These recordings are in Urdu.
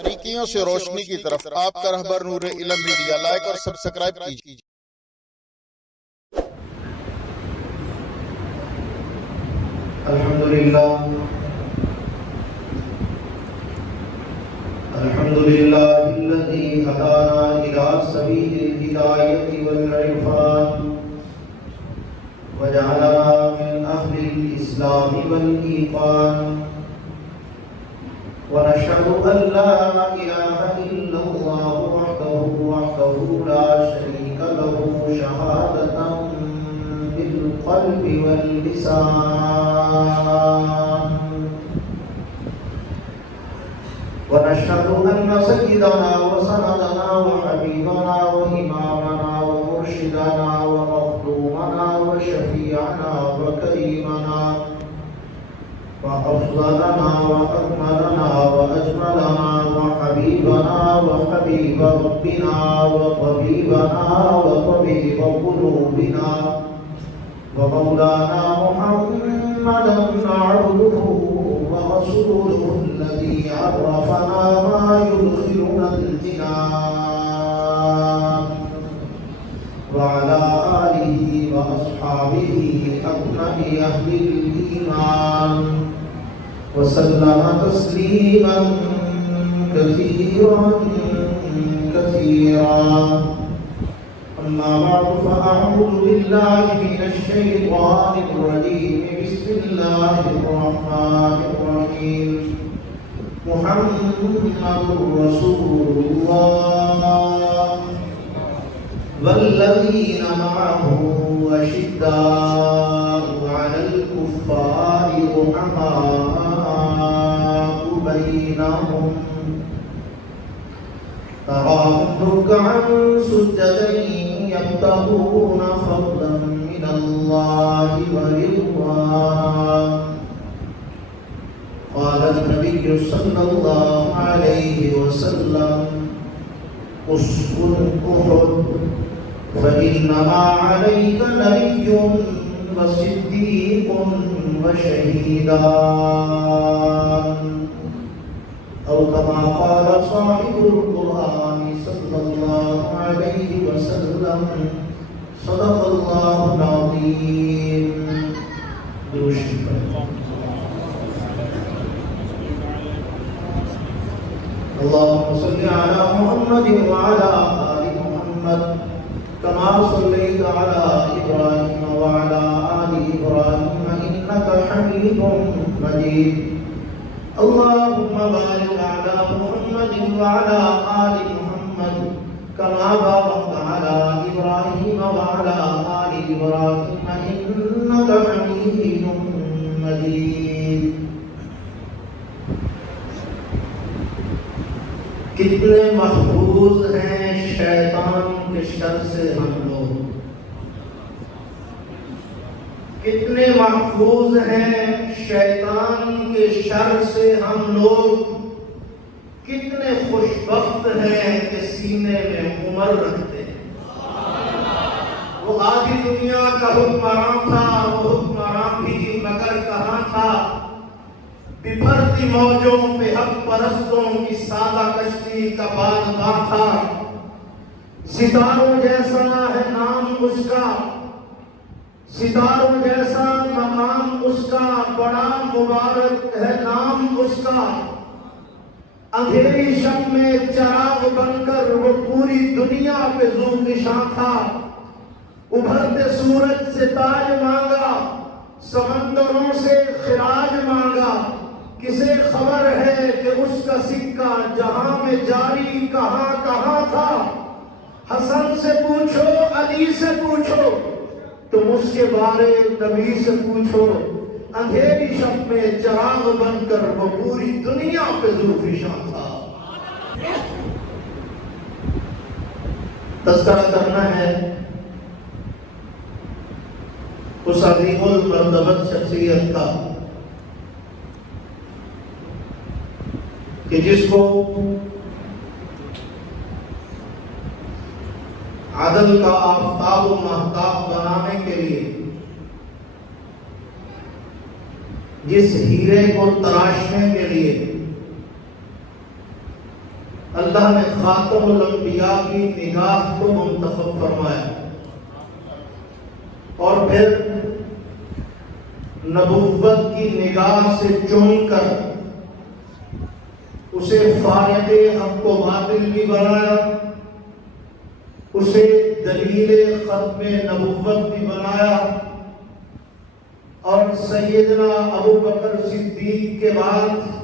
باریکیوں سے روشنی کی طرف آپ کا رہبر نور علم میڈیا، لائک اور سبسکرائب کیجیے۔ الحمد لله الذي هدانا إلى سبيل الهداية والعرفان وجعلنا من أهل الإسلام والإيمان ونشهد أن لا إله إلا الله وحده لا شريك له شهادة بالقلب واللسان ونشهد أن سيدنا وسندنا وحبيبنا وإمامنا ومرشدنا ومخدومنا وشفيعنا وكريمنا وأفضلنا وأكملنا وأجملنا وحبيبنا وحبيب ربنا وطبيبنا وطبيب قلوبنا ومولانا محمدا عبده ورسوله الذي عرفنا ما يدخلنا الجنان وعلى آله وأصحابه أكمل أهل الإيمان وسلم تسليما كثيرا كثيرا. أما بعد فأعوذ بالله من الشيطان الرجيم. بسم الله الرحمن الرحيم. محمد رسول الله والذين معه أشداء على الكفار رحماء بينهم تراهم ركعا سجدا يبتغون فضلا من الله ورضوان. قال النبي صلى الله عليه وسلم اسكن أحد فإنما عليك نبي وصديق وشهيدان، أو كما قال صاحب القرآن صلى الله عليه وسلم. صدق الله العظيم. اللهم صل على محمد وعلى آل محمد كما صليت على إبراهيم وعلى آل إبراهيم إنك حميد مجيد. اللهم بارك على محمد وعلى آل محمد كما باركت على إبراهيم وعلى آل إبراهيم إنك حميد مجيد. کتنے محفوظ ہیں شیطان کے شر سے ہم لوگ، کتنے محفوظ ہیں شیطان کے شر سے ہم لوگ، کتنے خوش بخت ہیں کہ سینے میں عمر رکھتے ہیں. وہ آدھی دنیا کا حکمراں تھا، وہ حکمراں بھی مگر کہاں تھا. بپھرتی موجوں پہ حق پرستوں کی سادہ کشتی کا بادباں تھا. ستاروں جیسا ہے نام اس کا، ستاروں جیسا مقام اس کا، بڑا مبارک ہے نام اس کا. اندھیری شب میں چراغ بن کر وہ پوری دنیا پہ ذو نشاں تھا. ابھرتے سورج سے تاج مانگا، سمندروں سے خراج مانگا. کسے خبر ہے کہ اس کا سکہ جہاں میں جاری کہاں کہاں تھا. حسن سے پوچھو، علی سے پوچھو، تم اس کے بارے نبی سے پوچھو. اندھیری شب میں چراغ بن کر وہ پوری دنیا پہ ذوالفشاں تھا. تذکرہ کرنا ہے اس عظیم المرتبت شخصیت کا کہ جس کو عدل کا آفتاب و مہتاب بنانے کے لیے جس ہیرے کو تراشنے کے لیے اللہ نے خاتم الانبیاء کی نگاہ کو منتخب فرمایا اور پھر نبوت کی نگاہ سے چن کر اسے فارغ حق و باطل بھی بنایا، اسے دلیل ختم نبوت بھی بنایا، اور سیدنا ابو بکر صدیق کے بعد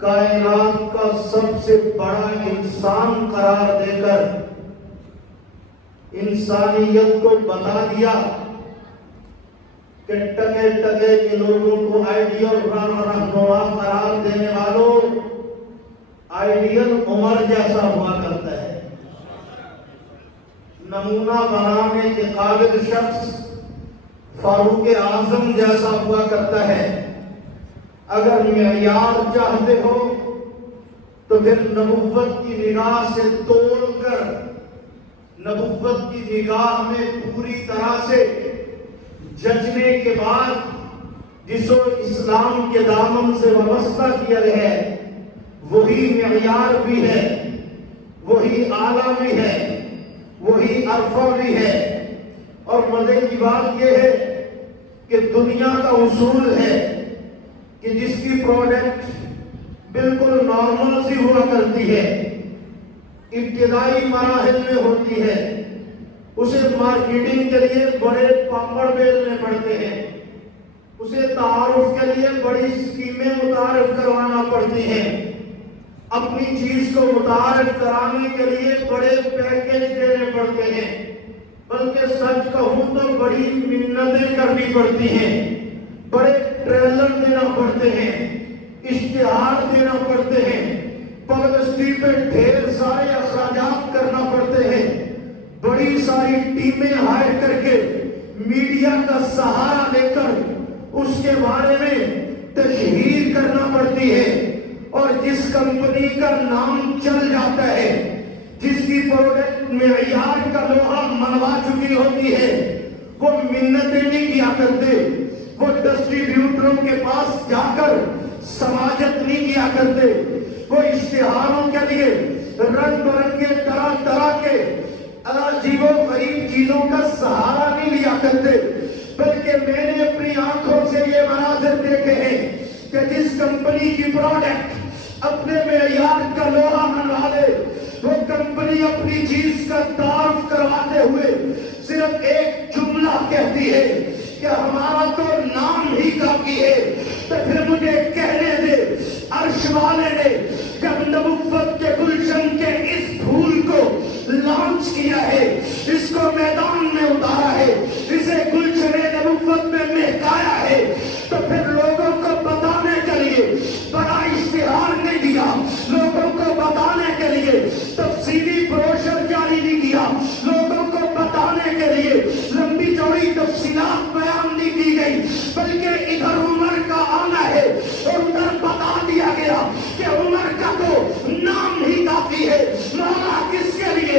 کائنات کا سب سے بڑا انسان قرار دے کر انسانیت کو بتا دیا کہ ٹگے ٹگے کے لوگوں کو آئیڈیل رہنما قرار دینے والوں، آئیڈیل عمر جیسا ہوا کرتا ہے، نمونہ بنانے کے قابل شخص فاروق اعظم جیسا ہوا کرتا ہے۔ اگر معیار چاہتے ہو تو پھر نبوت کی نگاہ سے تول کر نبوت کی نگاہ میں پوری طرح سے ججنے کے بعد جس کو اسلام کے دامن سے وابستہ کیا گیا ہے وہی معیار بھی ہے، وہی اعلیٰ بھی ہے، وہی عرفہ بھی ہے۔ اور مزے کی بات یہ ہے کہ دنیا کا اصول ہے کہ جس کی پروڈکٹ بالکل نارمل سی ہوا کرتی ہے، ابتدائی مراحل میں ہوتی ہے، اسے مارکیٹنگ کے لیے بڑے پاپڑ بیلنے پڑتے ہیں، اسے تعارف کے لیے بڑی اسکیمیں متعارف کروانا پڑتی ہیں، اپنی چیز کو متعارف کرانے کے لیے بڑے پیکیج دینے پڑتے ہیں، بلکہ سچ کہوں تو بڑی منتیں کرنی پڑتی ہیں، بڑے ٹریلر دینا پڑتے ہیں، اشتہار دینا پڑتے ہیں، پبلسٹی پہ ڈھیر سارے اخراجات کرنا پڑتے ہیں، بڑی ساری ٹیمیں ہائر کر کے میڈیا کا سہارا لے کر اس کے بارے میں تشہیر کرنا پڑتی ہے، اور جس کمپنی کا نام چل جاتا ہے، جس کی پروڈکٹ معیار کا لوہا منوا چکی ہوتی ہے، وہ منتیں نہیں کیا کرتے، وہ ڈسٹریبیوٹروں کے پاس جا کر سماجت نہیں کیا کرتے، وہ اشتہاروں کے لیے رنگ برنگے طرح طرح کے عجیب و غریب چیزوں کا سہارا نہیں لیا کرتے، بلکہ میں نے اپنی آنکھوں سے یہ مناظر دیکھے ہیں کہ جس کمپنی کی پروڈکٹ اپنے معیار کا لوہا منوا لے، وہ کمپنی اپنی چیز کا تعارف کرواتے ہوئے صرف ایک جملہ کہتی ہے کہ ہمارا تو نام ہی کافی ہے۔ تو پھر مجھے کہنے دے، عرش والے نے جب نبوت کے گلشن کے اس پھول کو لانچ کیا ہے، اس کو میدان میں اتارا ہے، اسے گلشن نبوت میں مہکایا ہے، تو پھر لوگوں کو بتانے کے لیے بڑا اشتہار نہیں دیا، لوگوں کو بتانے کے لیے تفصیلی بروشر جاری نہیں کیا، لوگوں کو بتانے کے لیے لمبی چوڑی تفصیلات بیان نہیں کی گئی، بلکہ ادھر عمر کا آنا ہے اور ادھر بتا دیا گیا کہ عمر کا تو نام ہی کافی ہے۔ مولا کس کے لیے؟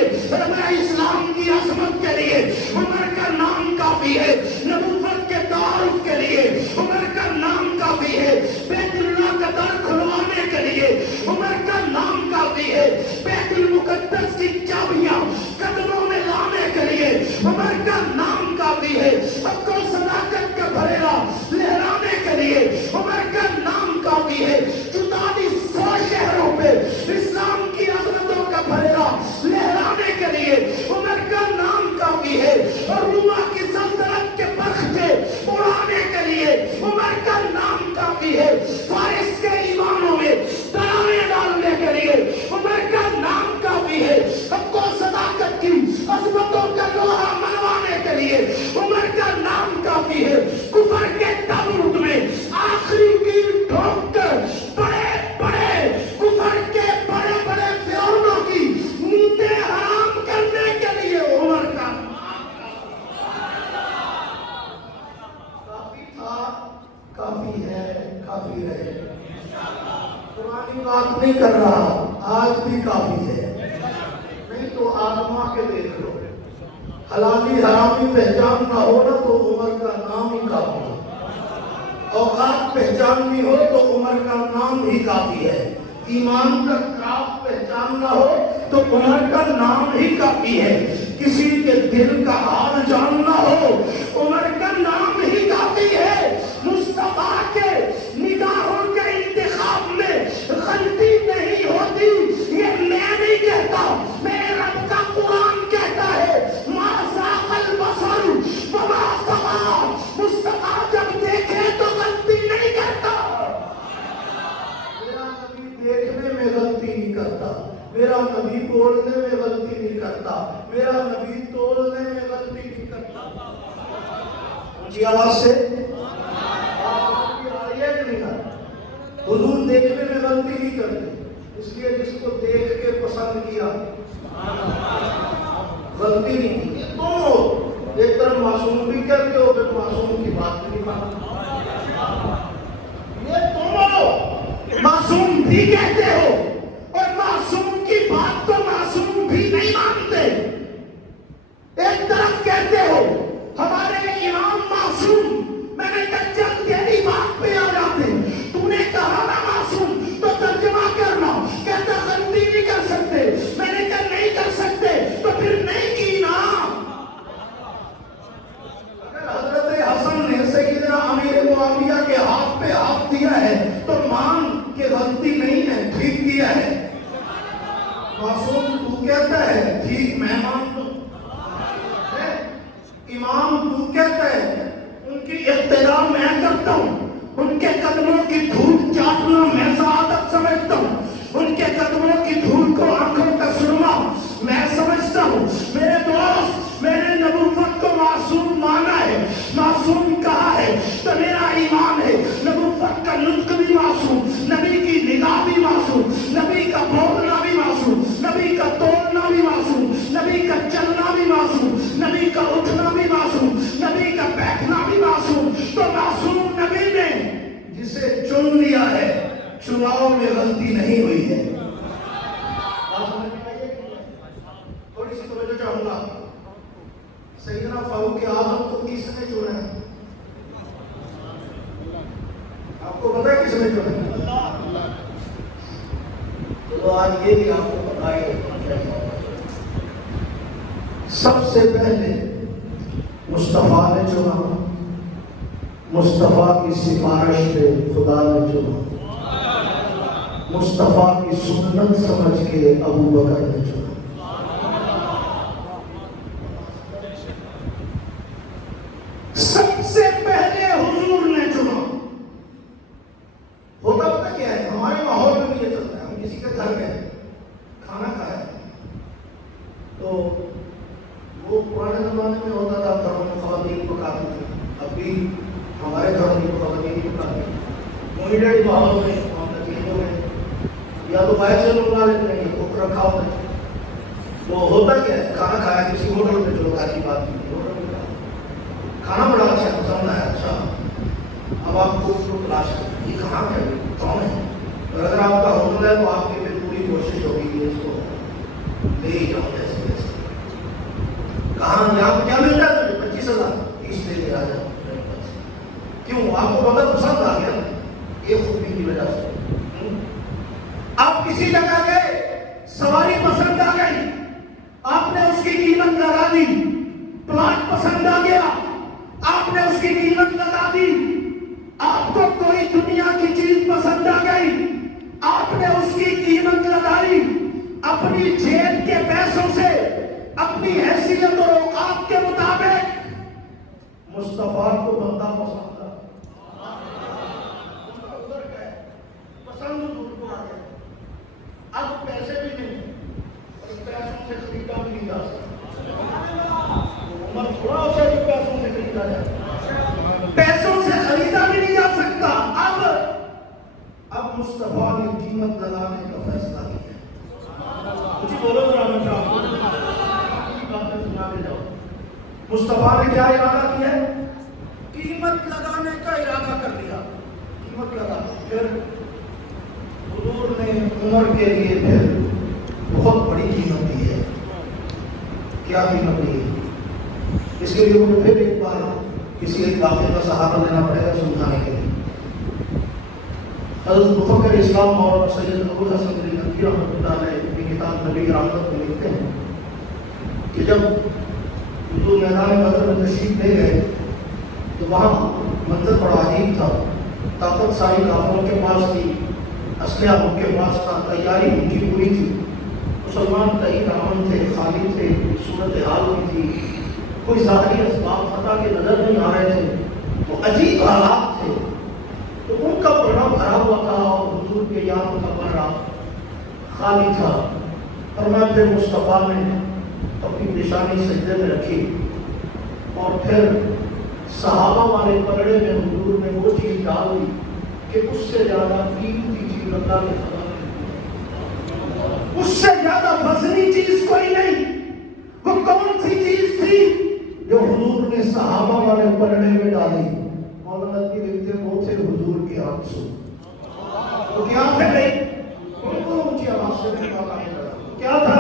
اسلام کی عظمت کے لیے عمر کا نام کافی ہے، نبوت کے تعارف کے لیے عمر کا نام کافی ہے، بیت اللہ کا در کھلوانے کے لیے عمر کا نام کافی ہے، بیت المقدس کی چابیاں قدموں میں لانے کے لیے عمر کا نام کافی ہے، حق کو صداقت کا بھریرا لہرانے کے لیے عمر کا نام کافی ہے، 4400 شہروں پہ اسلام کی عظمتوں کا بھریرا لہرانے کے لیے عمر کا نام کافی ہے، اور روما کی سلطنت کے بختے اڑانے کے لیے عمر کا نام کافی ہے، فارس کے ایمانوں میں ترانے ڈالنے کے لیے عمر کا نام کافی ہے، حق و صداقت کی عظمتوں کا لوہا منوانے کے لیے عمر کا نام کافی ہے، کفر کے تابوت میں آخری تیر ٹھوک کر بڑے بڑے کفر کے بڑے بڑے فرعونوں کی نیندیں حرام کرنے کے لیے عمر کا کافی تھا، کافی ہے، کافی رہے۔ پرانی بات نہیں کر رہا، آج بھی کافی ہے، نہیں تو آزما کے دیکھ لو، حلالی حرامی پہچان نہ ہو نا تو عمر کا نام ہی کافی ہے، اوقات پہچاننی ہو تو عمر کا نام ہی کافی ہے۔ ایمان کا کراف پہچاننا ہو تو عمر کا نام ہی کافی ہے. کسی کے دل کا حال جاننا ہو عمر کا نام ہی کافی ہے. مصطفیٰ کے نگاہوں کے انتخاب میں غلطی نہیں ہوتی. یہ میں نہیں کہتا، میرے رب کا قرآن کہتا ہے ما زاغ البصر وما طغى. مصطفیٰ جب دیکھے تو غلطی نہیں کرتا. میرا نبی دیکھنے میں غلطی نہیں کرتا، میرا نبی بولنے میں غلطی نہیں کرتا، میرا نبی تولنے میں غلطی نہیں کرتا. اونچی آواز سے حضور دیکھنے میں غلطی نہیں کرتے، اس لیے جس کو دیکھ کے پسند کیا غلطی نہیں کی. تم ایک طرف معصوم بھی کرتے ہو پھر معصوم کی بات بھی نہیں مانتے. یہ تم معصوم بھی کہتے ہو اور معصوم کی بات تو معصوم بھی نہیں مانتے. ایک طرف کہتے ہو ہمارے امام معصوم، میں نے کہا جب تیری بات پہ آ جاتے تو نے کہا نا معصوم تو ترجمہ کرنا. کہتا غلطی نہیں کر سکتے، میں نے کہا نہیں کر سکتے تو پھر نہیں کی نا. اگر حضرت حسن نے سیدنا امیر معاویہ کے ہاتھ پہ ہاتھ دیا ہے تو مان کہ غلطی نہیں ہے، ٹھیک کیا ہے. معصوم تو کہتا ہے ٹھیک میں مانتا ہوں. امام تو کہتا ہے ان کی اقتداء میں کرتا ہوں، ان کے قدموں کی دھول چاٹنا میں سعادت سمجھتا ہوں، ان کے قدموں کی دھول کو آنکھوں کا سرما میں سمجھتا ہوں. میرے دوست میں نے نبوت کو معصوم مانا ہے، معصوم کہا ہے تو میرا ایمان ہے نبوت کا نطق بھی معصوم، نبی کی نگاہ بھی معصوم، نبی کا بولنا بھی معصوم، نبی کا تولنا بھی معصوم، نبی کا چلنا بھی معصوم، نبی کا اٹھنا بھی معصوم، نبی کا بیٹھنا بھی معصوم. تو معصوم نبی نے جسے چن لیا ہے چناؤ میں غلطی نہیں ہوئی ہے. تھوڑی سی توجہ چاہوں گا. سیدنا فاروق اعظم کو کس نے چنا ہے؟ آپ کو پتا ہے کس نے چنا ہے؟ تو آج یہ بھی آپ کو پتا ہے. سب سے پہلے مصطفیٰ نے چنا، مصطفیٰ کی سفارش پہ خدا نے چنا، مصطفیٰ کی سنت سمجھ کے ابو بکر نے چنا. سب سے پہلے حضور نے چنا. ہوتا پتا کیا ہے ہمارے ماحول میں بھی یہ چلتا ہے. ہم کسی کے گھر میں کھانا کھایا تو وہ پرانے زمانے میں ہوتا تھا گھروں میں خواتین پکاتی تھی. اب بھی ہمارے گھروں میں خواتین پکاتی ہیں. موہیڈیڈ ماحول میں ہم تکلیف ہو گئے یا تو باہر سے لوگ لا لیتے ہیں یا کوک رکھا ہوتا ہے. تو ہوتا کیا ہے کھانا کھایا کسی ہوٹل میں، چلو گھر کی بات نہیں، ہوٹل میں کھانا بڑا اچھا پسند آیا. اچھا اب آپ کو تلاش کریں یہ کہاں ہے کون ہے. اگر آپ کا ہوٹل ہے تو آپ کی پھر پوری کوشش ہوگی کہ اس کو لے ہی جاؤ. جیسے ویسے کہاں یہاں کیا ملتا ہے تمہیں 25,000 30 لے کے آ جاؤ. کیوں آپ کو بہت پسند آ گیا یہ خوبی کی وجہ سے. آپ کسی جگہ گئے سواری پسند آ گئی، آپ نے اس کی قیمت لگا دی. پلاٹ پسند آ گیا، آپ نے اس کی قیمت لگا دی. آپ کو کوئی دنیا کی چیز پسند آ گئی، آپ نے اس کی قیمت لگائی. اپنی جیب کے پیسوں سے اپنی حیثیت اور اوقات کے مطابق مصطفیٰ کو بندہ پسند آ پسند دور کو آ گیا. اب پیسے بھی نہیں اور پیسوں سے خریدا بھی نہیں جا سکتا. عمر تھوڑا ہوتا ہے جو پیسوں سے خریدا جائے، پیسوں سے خریدا بھی نہیں جا سکتا. اب مصطفیٰ نے قیمت لگانے کا فیصلہ کیا. کچھ بولو ذرا میں آپ کو باتیں سنا کے جاؤ. مصطفیٰ نے کیا ارادہ کیا؟ قیمت لگانے کا ارادہ کر لیا. قیمت لگا. پھر حضور نے عمر کے لیے پھر بہت بڑی قیمت دی ہے. کیا قیمت دی ہے؟ اس کے لیے مجھے پھر ایک بار کسی ایک واقعے کا سہارا لینا پڑے گا سمجھانے کے لیے. حضرت مفکر اسلام مولانا سید ابو الحسن علی ندوی رحمۃ اللہ علیہ اپنی کتاب نبی رحمت میں لکھتے ہیں کہ جب حضور میدان بدر میں تشریف لے گئے تو وہاں منظر بڑا عجیب تھا. طاقت ساری کافروں کے پاس تھی, اسلحہ ان کے پاس تھا, تیاری ان کی پوری تھی. مسلمان کئی امن تھے, خالی تھے, صورت حال بھی تھی, کوئی ظاہری اسباب فتح کے نظر نہیں آ رہے تھے, وہ عجیب حالات تھے. تو ان کا بڑا بھرا ہوا تھا اور حضور کے یاد کا بڑا خالی تھا. فرمایا پھر مصطفیٰ نے اپنی نشانی سجدے میں رکھی اور پھر صحابہ والے پلڑے میں حضور نے وہ چیز ڈال دی کہ اس سے زیادہ قیمتی چیز اللہ کے خزانے میں, اس سے زیادہ وزنی چیز کوئی نہیں. وہ کون سی چیز تھی جو حضور نے صحابہ والے پلڑے میں ڈالی؟ مولانا کی لکھتے وہ تھے حضور کے آنسو. تو کیا تھے نہیں اونچی آواز سے کیا تھا؟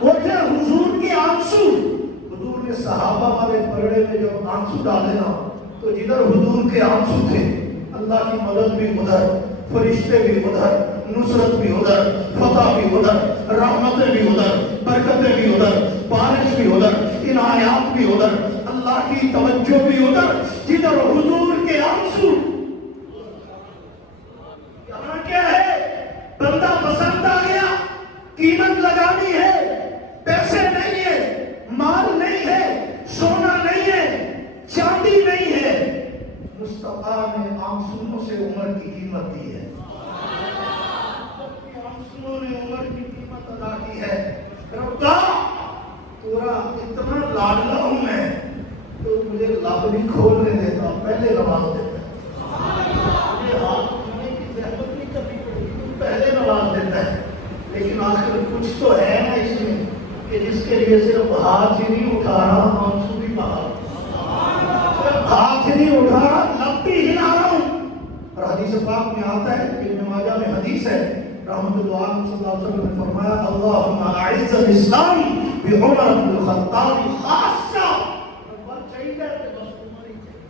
وہ تھے حضور کے آنسو. حضور نے صحابہ والے پلڑے میں جب آنسو ڈالے نا تو جدھر حضور کے آنسو تھے اللہ کی مدد بھی ادھر, فرشتے بھی ادھر, نصرت بھی ادھر, فتح بھی ادھر, رحمتیں بھی ادھر, برکتیں بھی ادھر, بارش بھی ادھر, عنایات بھی ادھر, اللہ کی توجہ بھی ادھر. جدھر حضور کے آنسو. یہاں کیا ہے؟ بندہ پسند آ گیا, قیمت لگانی ہے, پیسے نہیں ہے, مال نہیں ہے, سونا نہیں ہے, چاندی نہیں ہے. مصطفیٰ نے آنسوؤں سے عمر کی قیمت دی ہے. آنسوؤں نے عمر کی قیمت ادا کی ہے. ربا تورا اتنا لاڈلا ہوں میں تو مجھے لب بھی کھولنے دیتا, پہلے نواز دیتا. مجھے ہاتھ کھولنے کی زحمت نہیں کرنی پڑی, پہلے نواز دیتا ہے. لیکن آخر کچھ تو ہے نا اس میں کہ جس کے لیے صرف ہاتھ ہی نہیں اٹھا رہا, آنسو بھی بہا رہا. ہاتھ ہی نہیں اٹھا رہا, لب بھی ہلا رہا ہوں. اور حدیث پاک میں آتا ہے, ابن ماجہ میں حدیث ہے, رحمت اللہ صلی اللہ علیہ وسلم نے فرمایا اللہم اعز الاسلام بعمر بن الخطاب خاصہ. عمر چاہیے کہ بس عمر ہی چاہیے,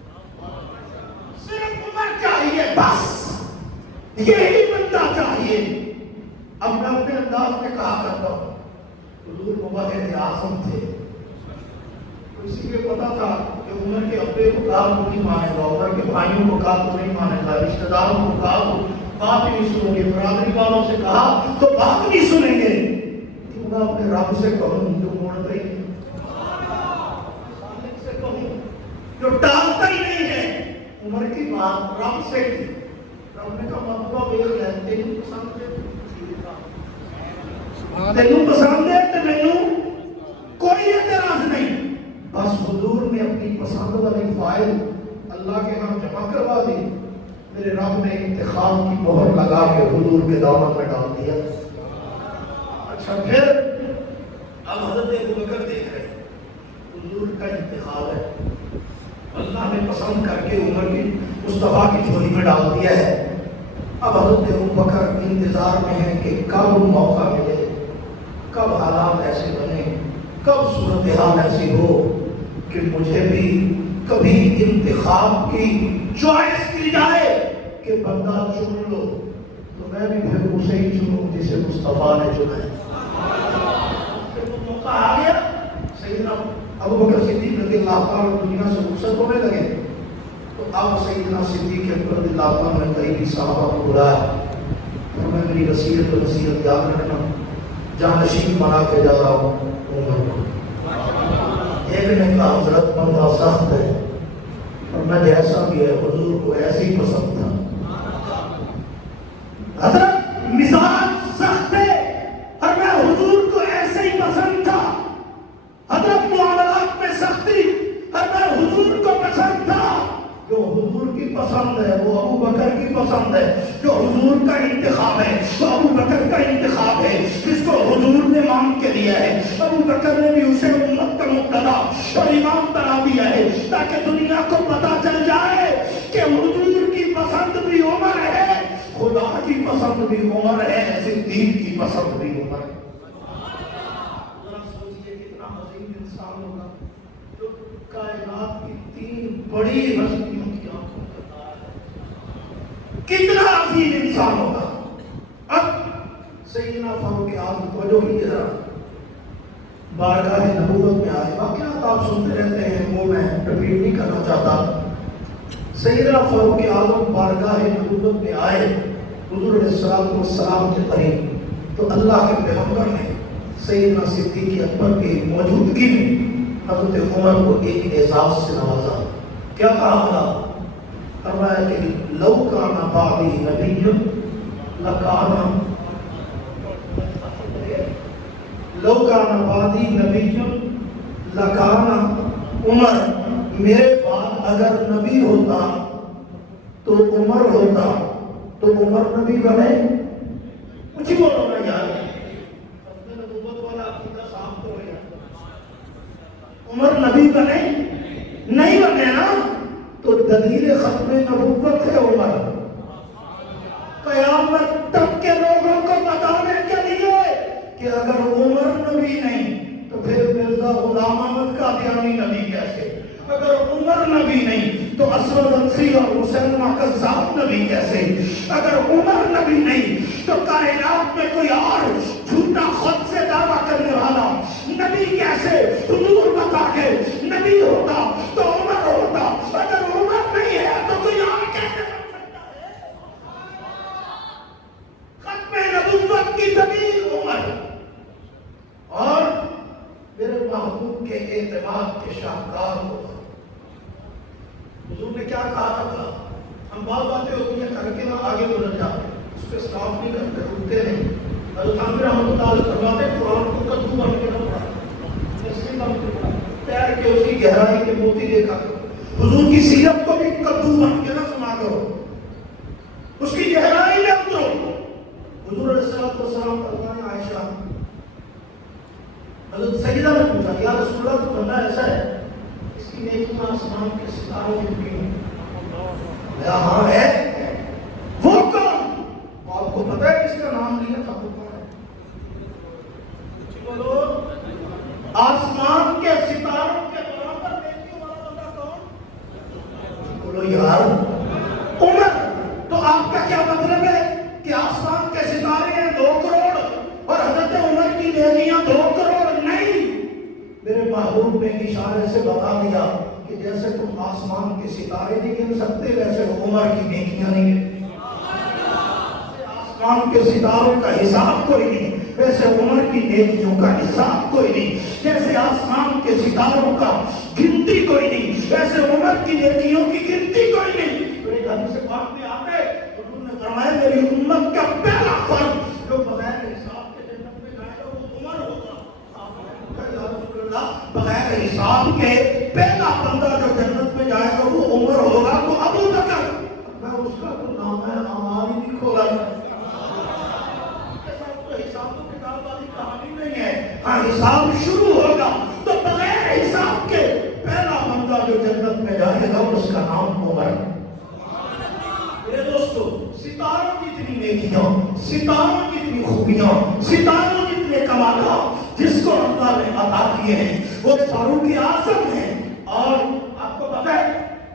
صرف عمر چاہیے بس, یہی بندہ چاہیے. اب میں اپنے انداز میں کہا کرتا ہوں حضور مباحث اعظم تھے. اسی لیے پتا تھا کہ عمر کے ابے کو کہا تو نہیں مانے گا, عمر کے بھائیوں کو کہا تو نہیں مانے گا, رشتہ داروں کو کہا تو بات نہیں سنیں گے, برادری والوں سے کہا تو بات نہیں سنیں گے. کیوں نہ اپنے رب سے کہوں جو موڑتا ہی نہیں, خالق سے کہوں جو ٹالتا ہی نہیں ہے. عمر کی بات رب سے کی. رب نے کہا مطلب ایک ہے, تینوں پسند ہے, تینوں پسند ہے تو مینوں کوئی اعتراض نہیں. بس حضور نے اپنی پسند والی فائل اللہ کے ہاں جمع کروا دی. میرے رب نے انتخاب کی مہر لگا کے حضور کے دامن میں ڈال دیا. اچھا پھر اب حضرت ابوبکر دیکھ رہے, حضور کا انتخاب ہے, اللہ نے پسند کر کے عمر کی مصطفیٰ کی جھولی میں ڈال دیا ہے. اب حضرت ابوبکر انتظار میں ہیں کہ کب موقع ملے, کب حالات ایسے بنے, کب صورتحال ایسی ہو کہ مجھے بھی کبھی انتخاب کی چوائس کی جائے کہ بندہ چن لو تو میں بھی پھر اسے ہی چنوں جسے مصطفیٰ نے چنا ہے. پھر وہ موقع آ گیا. سیدنا ابوبکر صدیق رضی اللہ تعالیٰ دنیا سے رخصت ہونے لگے تو اب سیدنا صدیق اکبر رضی اللہ تعالیٰ نے کئی صحابہ کو بلایا اور میں میری وصیت و نصیحت یاد رکھنا, جانشین بنا کے جا رہا ہوں عمر کو. ایک نے کہا حضرت بندہ سخت ہے, اور میں جیسا بھی ہے حضور کو ایسے ہی پسند تھا. حضرت مزاج سخت ہے اور میں حضور کو ایسے ہی پسند تھا. حضرت معاملات میں سختی اور میں حضور کو پسند تھا. جو حضور کی پسند ہے وہ ابو بکر کی پسند ہے, جو حضور کا انتخاب ہے وہ ابو بکر کا انتخاب ہے, جس کو حضور نے مانگ کے دیا ہے. ابو بکر نے بھی اسے امت کا مقتدا اور امام بنا دیا ہے تاکہ دنیا کو پتا چل جائے کہ حضور کی پسند بھی عمر ہے, خدا کی پسند بھی عمر ہے, صدیق کی پسند بھی عمر ہے. ذرا سوچئے کتنا عظیم انسان ہوگا جو کائنات کی تین بڑی ہستیوں کی آنکھوں کا تارا ہے. کتنا عظیم سیدنا فاروق اعظم کو جو ہی ذرا بارگاہ نبوت میں آئے، واقعات آپ سنتے رہتے ہیں، وہ میں ریپیٹ نہیں کرنا چاہتا۔ سیدنا فاروق اعظم بارگاہ نبوت میں آئے حضور علیہ السلام کے قریب، تو اللہ کے پیغمبر نے سیدنا صدیق اکبر کی موجودگی میں حضرت عمر کو ایک اعزاز سے نوازا۔ کیا کہا؟ فرمایا کہ لو کان بعدی نبی لکان لو کان بعدی نبی لکان عمر، میرے بعد اگر نبی ہوتا تو عمر ہوتا، تو عمر نبی بنے؟ کچھ ہی بولو نا یار، نبوت والا عقیدہ صاف تو ہے۔ عمر نبی بنے؟ نہیں بنے نا، تو دلیل ختم نبوت ہے عمر۔ قیامت تک کے لوگوں کو بتانے کے لیے کہ اگر عمر نبی نہیں تو پھر مرزا غلام احمد قادیانی نبی کیسے؟ اگر عمر نبی نہیں تو اسود انصری اور مسلمہ قذاب نبی کیسے؟ اگر عمر نبی نہیں تو کائنات میں کوئی اور جھوٹا خود سے دعویٰ کرنے والا نبی کیسے؟ حضور بتا کے نبی ہوتا تو عمر ہوتا، اگر عمر نہیں ہے تو کوئی اور کیسے بن سکتا ہے؟ ختم نبوت کی دلیل عمر۔ اور میرے محبوب کے اعتماد کے شاہکار ہوگا۔ حضور نے کیا کہا تھا؟ ہم بات باتیں ہوتی ہیں کر کے نہ آگے گزر جاتے ہیں، اس پہ سٹاپ نہیں کرتے، رکتے نہیں۔ حضرت عامر رحمۃ اللہ علیہ فرماتے قرآن کو کدو بن کے نہ پڑھا، پیر کے اس کی گہرائی کے موتی دیکھا کرو۔ حضور کی سیرت کو بھی کدو بن کے نہ سنا کرو، اس کی گہرائی میں اترو۔ حضور علیہ السلام فرمایا عائشہ، حضرت سیدہ نے پوچھا یا رسول اللہ تو بندہ ایسا ہے اس کی نیکیاں آسمان کے ستاروں کی ہیں؟ ہاں ہے۔ وہ کون؟ آپ کو پتہ ہے کس کا نام لیا تھا؟ وہ کون ہے؟ بولو، آسمان کے ستاروں کے برابر نیکیوں والا بندہ کون؟ بولو یار، عمر۔ تو آپ کا کیا مطلب ہے کہ آسمان کے ستارے ہیں 2 کروڑ اور حضرت عمر کی نیکیاں 2 کروڑ؟ نہیں، میرے محبوب نے اشارے سے بتا دیا کہ جیسے تم آسمان کے ستارے نہیں گن سکتے ویسے عمر کی نیکیاں نہیں گن۔ آسمان کے ستاروں کا حساب کوئی نہیں ویسے عمر کی نیکیوں کا حساب کوئی نہیں، جیسے آسمان کے ستاروں کا گنتی کوئی نہیں ویسے عمر کی نیکیوں کی گنتی کوئی نہیں۔ تو ایک حدیث پاک میں آتے حضور نے فرمایا میری امت کا پہلا فرد جو بغیر حساب کے جنت میں جائے گا وہ عمر ہوگا۔ بغیر حساب کے پہلا بندہ جو جنت میں جائے گا وہ عمر ہوگا، تو ابو بکر۔ میں اس کا تو نام ہے اعمال ہی نہیں کھولا، حساب تو کتاب والی کہانی نہیں ہے۔ ہاں حساب شروع ہوگا تو بغیر حساب کے پہلا بندہ جو جنت میں جائے گا اس کا نام عمر۔ میرے دوستو، ستاروں جتنی نیکیاں، ستاروں جتنی خوبیاں، ستاروں جتنے کمالات جس کو اللہ نے عطا کیے ہیں وہ فاروق اعظم ہیں۔ اور آپ کو پتہ ہے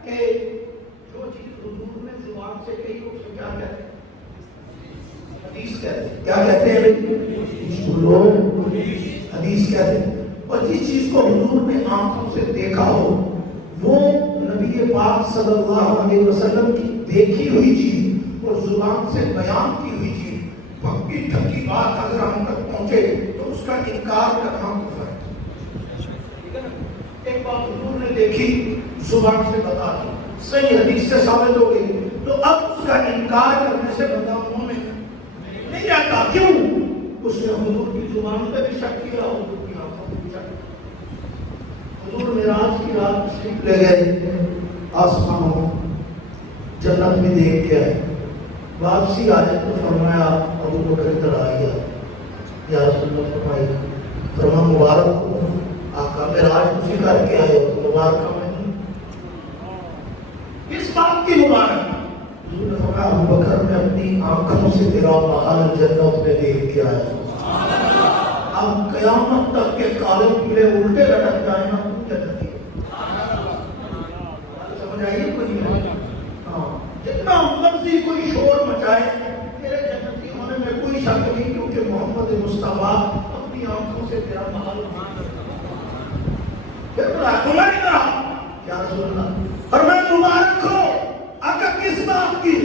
کہ جو چیز حضور نے زبان سے کہی اسے کیا کہتے ہیں؟ حدیث کہتے ہیں۔ کیا کہتے ہیں بھائی؟ حدیث کہتے ہیں۔ اور جس چیز کو حضور نے آنکھوں سے دیکھا ہو وہ نبی پاک صلی اللہ علیہ وسلم کی دیکھی ہوئی چیز اور زبان سے بیان کی ہوئی چیز پکی ٹھکی بات اگر ہم تک پہنچے تو اس کا انکار کرنا کفر ہے۔ ایک بات حضور نے دیکھی زبان سے بتا دی، صحیح حدیث سے ثابت ہو گئی، تو اب اس کا انکار کرنے سے بندہ مومن نہیں رہتا۔ کیوں؟ اس نے حضور کی زبان پہ بھی شک کیا، حضور کی آنکھوں پہ بھی شک کیا۔ حضور معراج کی رات تشریف لے گئے آسمانوں جنت میں دیکھ کے آئے، واپسی آئے تو فرمایا ابو بکر ادھر آ گیا، یا رسول اللہ فرمائی فرما مبارک ہو آقا معراج خوشی کر کے آئے تو مبارک میں نہیں، کس بات کی مبارک؟ حضور نے فرمایا ابو بکر میں اپنی آنکھوں سے تیرا محل جنت میں دیکھ کے آیا۔ اب قیامت تک کے کالے پیلے الٹے لٹک جائیں نا تو جنتی سمجھ آئیے کوئی نہیں؟ ہاں، جتنا مرضی کوئی شور مچائے میرے جنتی ہونے میں کوئی شک نہیں، کیونکہ محمد محمد مصطفیٰ اپنی آنکھوں سے تیرا محل پھر بولا عمر کہا یا رسول اللہ، اور میں مبارک ہو آقا کس بات کی؟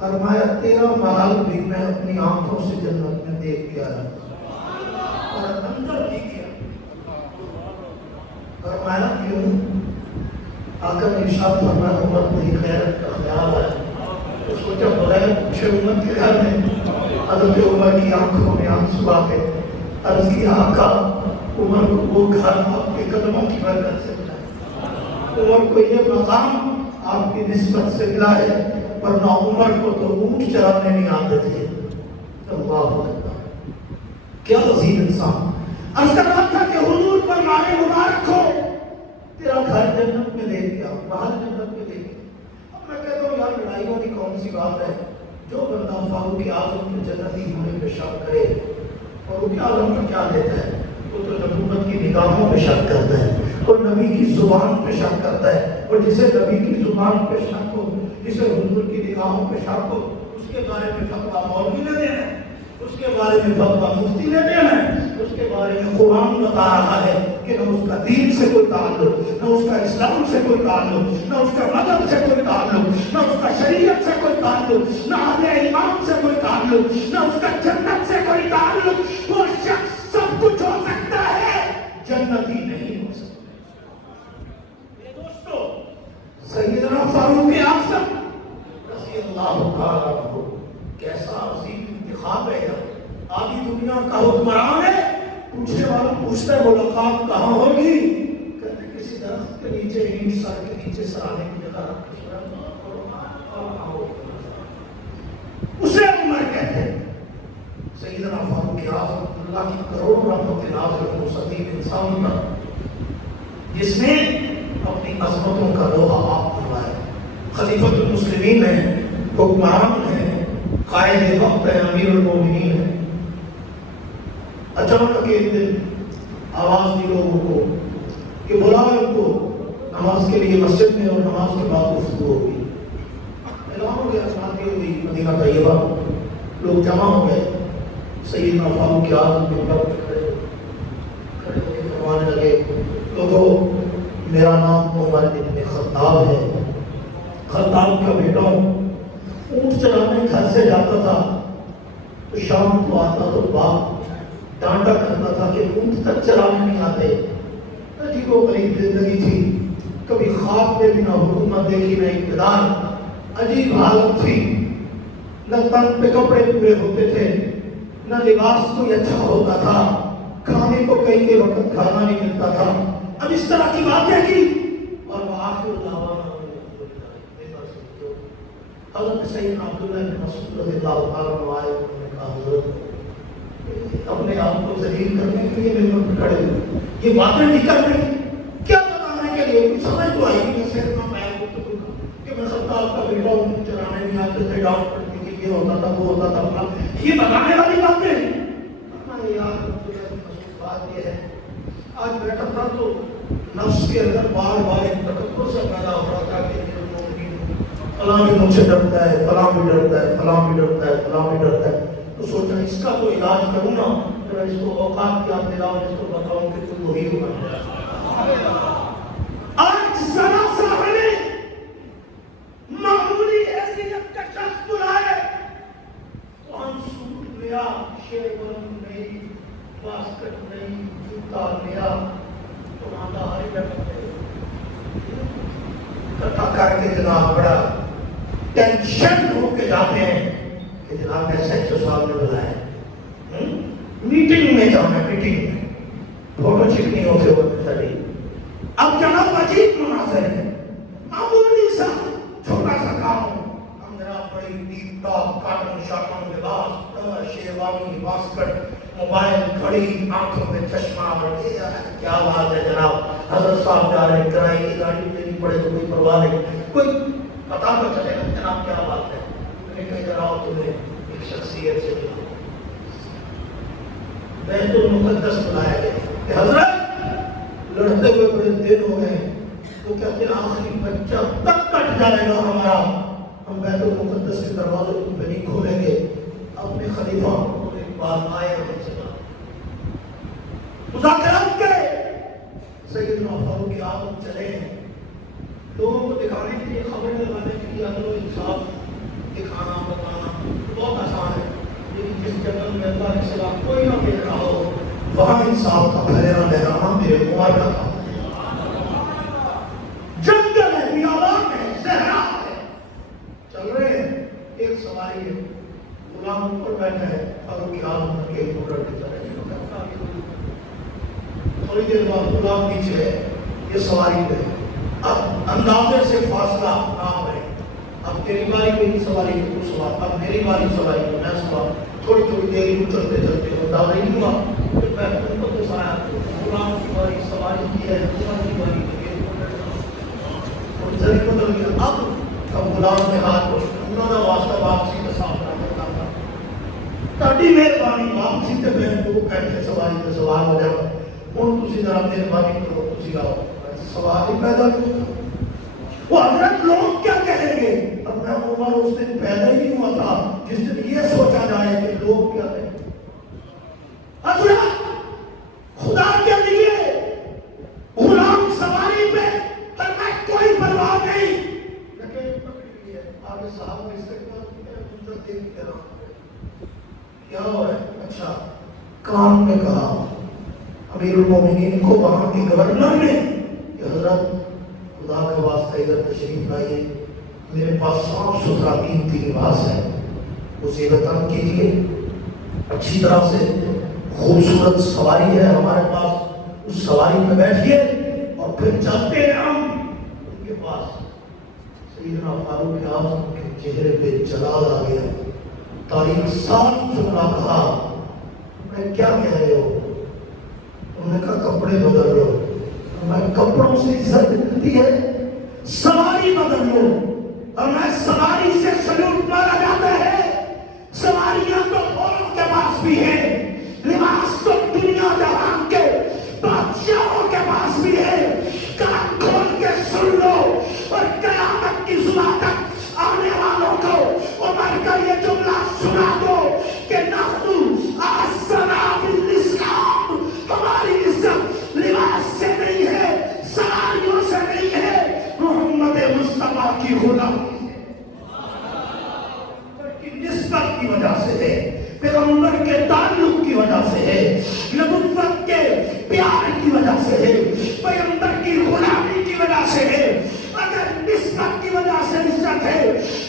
فرمایا تیرا محل بھی میں اپنی آنکھوں سے جنت میں دیکھ کے آیا اور اندر نہیں گیا۔ فرمایا کیوں؟ آقا نے ارشاد فرمایا عمر تیری خیرت کا خیال ہے۔ تو سوچا بغیر پوچھے عمر کے گھر میں حضرت عمر کی آنکھوں میں آنسو آ گئے۔ عرض کیا آقا عمر کو وہ گھر آپ کے قدموں کی برکت سے ملا ہے، عمر کو یہ مقام آپ کی نسبت سے ملا ہے، ورنہ عمر کو تو اونٹ چرانے نہیں آتے تھے۔ اللہ اکبر، کیا عظیم انسان۔ عرض کر رہا تھا کہ حضور پر مانے مبارک ہو تیرا گھر جنت میں لے گیا، باہر جنت میں لے گیا۔ اب میں کہتا ہوں یار لڑائیوں کی کون سی بات ہے؟ جو بندہ فاروق اعظم کے جنتی ہونے پہ شک کرے، فاروق اعظم کا کیا لیتا ہے؟ وہ تو نبوت کی نگاہوں پہ شک کرتا ہے اور نبی کی زبان پہ شک کرتا ہے، اور جسے نبی کی زبان پہ شک ہو، جسے حضور کی نگاہوں پہ شک ہو، اس کے بارے میں فتویٰ مولوی نے دینا ہے، اس کے بارے میں فتویٰ مفتی نے دینا ہے، اس کے بارے میں قرآن بتا رہا ہے کہ نہ اس کا دین سے کوئی تعلق، نہ اس کا اسلام سے کوئی تعلق، نہ اس کا مذہب سے کوئی تعلق، نہ اس کا شریعت سے کوئی تعلق، نہ اہل ایمان سے کوئی تعلق، نہ اس کا جنت سے کوئی تعلق۔ وہ شخص سب کچھ ہو سکتا ہے، جنتی نہیں ہو سکتا۔ میرے دوستو، سیدنا فاروق اعظم رضی اللہ تعالیٰ عنہ کیسا عظیم انتخاب ہے یار۔ آدھی دنیا کا حکمران ہے، پوچھنے والا پوچھتا ہے ملاقات کہاں ہوگی؟ کہتے کسی درخت کے نیچے، اینٹ سر کے نیچے سرانے کی جگہ رکھ کے اسے عمر کہتے ہیں۔ سیدنا فاروق اعظم اللہ کی کروڑوں رحمت نازل مستقیم انسان پر، جس نے اپنی عظمتوں کا لوہا آپ بنوایا، خلیفۃ المسلمین ہیں، حکمران ہیں، قائد وقت ہیں، امیر المومنین ہیں۔ اچانک ایک دن آواز دی لوگوں کو کہ بلاؤ ان کو نماز کے لیے مسجد میں، اور نماز کے بعد گفتگو ہوگی۔ اعلان ہو گیا، شادی ہو گئی، مدینہ طیبہ، لوگ جمع ہو گئے۔ سیدنا فاروق اعظم منبر پہ کھڑے ہو کے فرمانے لگے، لوگوں میرا نام عمر بن خطاب ہے، خطاب کا بیٹا ہوں۔ اونٹ چلانے گھر سے جاتا تھا تو شام کو آتا تو باپ ڈانٹا کرتا تھا کہ اونٹ تک چلانے نہیں آتے۔ عجیب و غریب زندگی تھی، کبھی خواب میں بھی نہ حکومت دیکھی نہ اقتدار، عجیب حالت تھی، نہ تن پہ کپڑے پورے ہوتے تھے، نہ لباس کوئی اچھا ہوتا تھا، کھانے کو کئی کے وقت کھانا نہیں ملتا تھا۔ اب اس طرح کی باتیں کی اور وہ آخر دعوانا حضرت سیدنا عبداللہ بن مسعود رضی اللہ تعالیٰ عنہ آئے، انہوں نے کہا حضرت اپنے آپ کو ذلیل کرنے کے لیے ممبر پہ کھڑے ہوئے، یہ باتیں نہیں کرنے کی، کیا بتانے کے لیے؟ کوئی سمجھ تو آئی کہ میں اتنا میں گفتگو کہ میں خطاب کا بیٹا ہوں، چلانے نہیں آتے تھے، ڈانٹ پڑتی تھی، یہ ہوتا تھا وہ ہوتا تھا، یہ بتانے والی باتیں۔ ہمارے یار عبداللہ بن مسعود بات یہ ہے، آج بیٹھا تھا تو نفس کے اندر بار بار ایک تکبر سے پیدا ہو رہا تھا کہ فلاں بھی مجھ سے ڈرتا ہے، فلاں بھی ڈرتا ہے، فلاں بھی ڈرتا ہے، فلاں بھی ڈرتا ہے۔ تو سوچا اس کا تو علاج کروں نا، ذرا اس کو اوقات کی آپ دلاؤ، اس کو بتاؤں کہ تم وہی ہوگا۔ آج ذرا سا ہمیں معمولی حیثیت کا شخص بلائے تو ہم سوٹ لیا، شیرون نہیں، واسکٹ نہیں، جوتا لیا، تو آدھا ہری لگتے اکٹھا کر کے جناب بڑا ٹینشن ہو کے جاتے ہیں کہ جناب ایسا ایسا صاحب نے بلایا، میٹنگ میں جانا ہے، میٹنگ میں فوٹو چھکنی ہوتے ہوتے ساری۔ اب جناب عجیب مناظر ہے، معمولی سا چھوٹا سا کام، ہم جناب بڑی ٹیپ ٹاپ کاٹن شاٹن لباس، شیروانی، واسکٹ، موبائل، گھڑی، آنکھوں میں چشمہ، اور کیا بات ہے جناب، حضرت صاحب جا رہے ہیں، کرائے کی گاڑی دینی پڑے تو کوئی پرواہ نہیں، کوئی پتا تو چلے گا جناب کیا بات ہے۔ میں کہا جناب تمہیں ایک شخصیت سے ملا، بیت المقدس بلایا گیا کہ حضرت لڑتے ہوئے بڑے دن ہو گئے، وہ کہتے ہیں آخری بچہ تب کٹ جائے گا ہمارا، ہم بیت المقدس کے دروازے کو نہیں کھولیں گے، اپنے خلیفہ بعد آئے اور چلا مذاکرات کے سیدنا فاروق اعظم چلے لوگوں کو دکھانے کے لیے خبریں لگانے کے لیے عدل و انصاف دکھانا بتانا بہت آسان ہے، لیکن جس جنگل میں اللہ کے سوا کوئی نہ دیکھ رہا ہو وہاں انصاف کا پھیلانا لہرانا میرے عمر کا کام ہے۔ جنگل ہے، بیابان ہے، صحرا ہے، چل رہے ہیں، ایک سواری ہے، غلام اوپر بیٹھا ہے، فاروق اعظم کے پکڑ کے چلے تھوڑی دیر بعد غلام نیچے ہے، یہ سواری پہ ہے، اب اندازے سے فاصلہ کام ہے، اب تیری باری پہ نہیں سواری ہے تو سوار، اب میری باری سواری ہے میں سوار، تھوڑی تھوڑی دیر چلتے چلتے اندازہ ہی ہوا، پھر میں ان کو تو آیا غلام کی باری سواری کی ہے، غلام کی باری ذریعہ بدل گیا، اب غلام نے ہاتھ کو انہوں نے واسطہ واپسی کا سامنا کرتا تھا، تاڑی مہربانی واپسی تے بہن کو کہتے سواری تے سوار ہو جاؤ ہوں تسی ذرا مہربانی کرو تسی آؤ سوال ہی پیدا نہیں ہوتا، وہ حضرت لوگ کیا کہیں گے؟ اب میں عمر اس دن پیدا ہی نہیں ہوا تھا جس دن یہ سوچا جائے کہ لوگ کیا کہیں گے۔ حضرت خدا کے لیے غلام سواری پہ پر میں کوئی پرواہ نہیں، لیکن پکڑی ہوئی ہے آگے صاحب نے استقبال کیا منظر دیکھ کے رہا کیا ہوا ہے؟ اچھا کام نے کہا امیر المومنین کو وہاں کے گورنر نے کہ حضرت خدا کا واسطہ ادھر تشریف لائیے، میرے پاس صاف ستھرا قیمتی لباس ہے، اسے بتان کیجیے، اچھی طرح سے خوبصورت سواری ہے ہمارے پاس، اس سواری پہ بیٹھیے اور پھر چلتے ہیں ہم ان کے پاس۔ سیدنا فاروق اعظم کے چہرے پہ جلال آ گیا، تاریخ صاف جملہ کہا، میں کیا کہہ رہے ہو؟ انہوں نے کہا کپڑے بدل لو، میں کپڑوں سے عزت ملتی ہے، سواری بدل لو، اور میں سواری سے سلوٹ مارا جاتا ہے، سواریاں تو اوروں کے پاس بھی ہے، لباس تو دنیا جہان کے بادشاہوں کے پاس بھی ہے، کان کھول کے سن لو اور قیامت کی صبح تک آنے والوں کو عمر کا یہ جملہ سنا دو کہ نحنو اعزنا بالاسلام، ہماری عزت لباس سے نہیں ہے، سواریوں سے نہیں ہے، محمد مصطفیٰ کی غلامی کی نسبت کی وجہ سے ہے، پیغمبر کے تعلق کی وجہ سے ہے، نبوت کے پیار کی وجہ سے ہے، پیغمبر کی غلامی کی وجہ سے ہے۔ اگر نسبت کی وجہ سے عزت ہے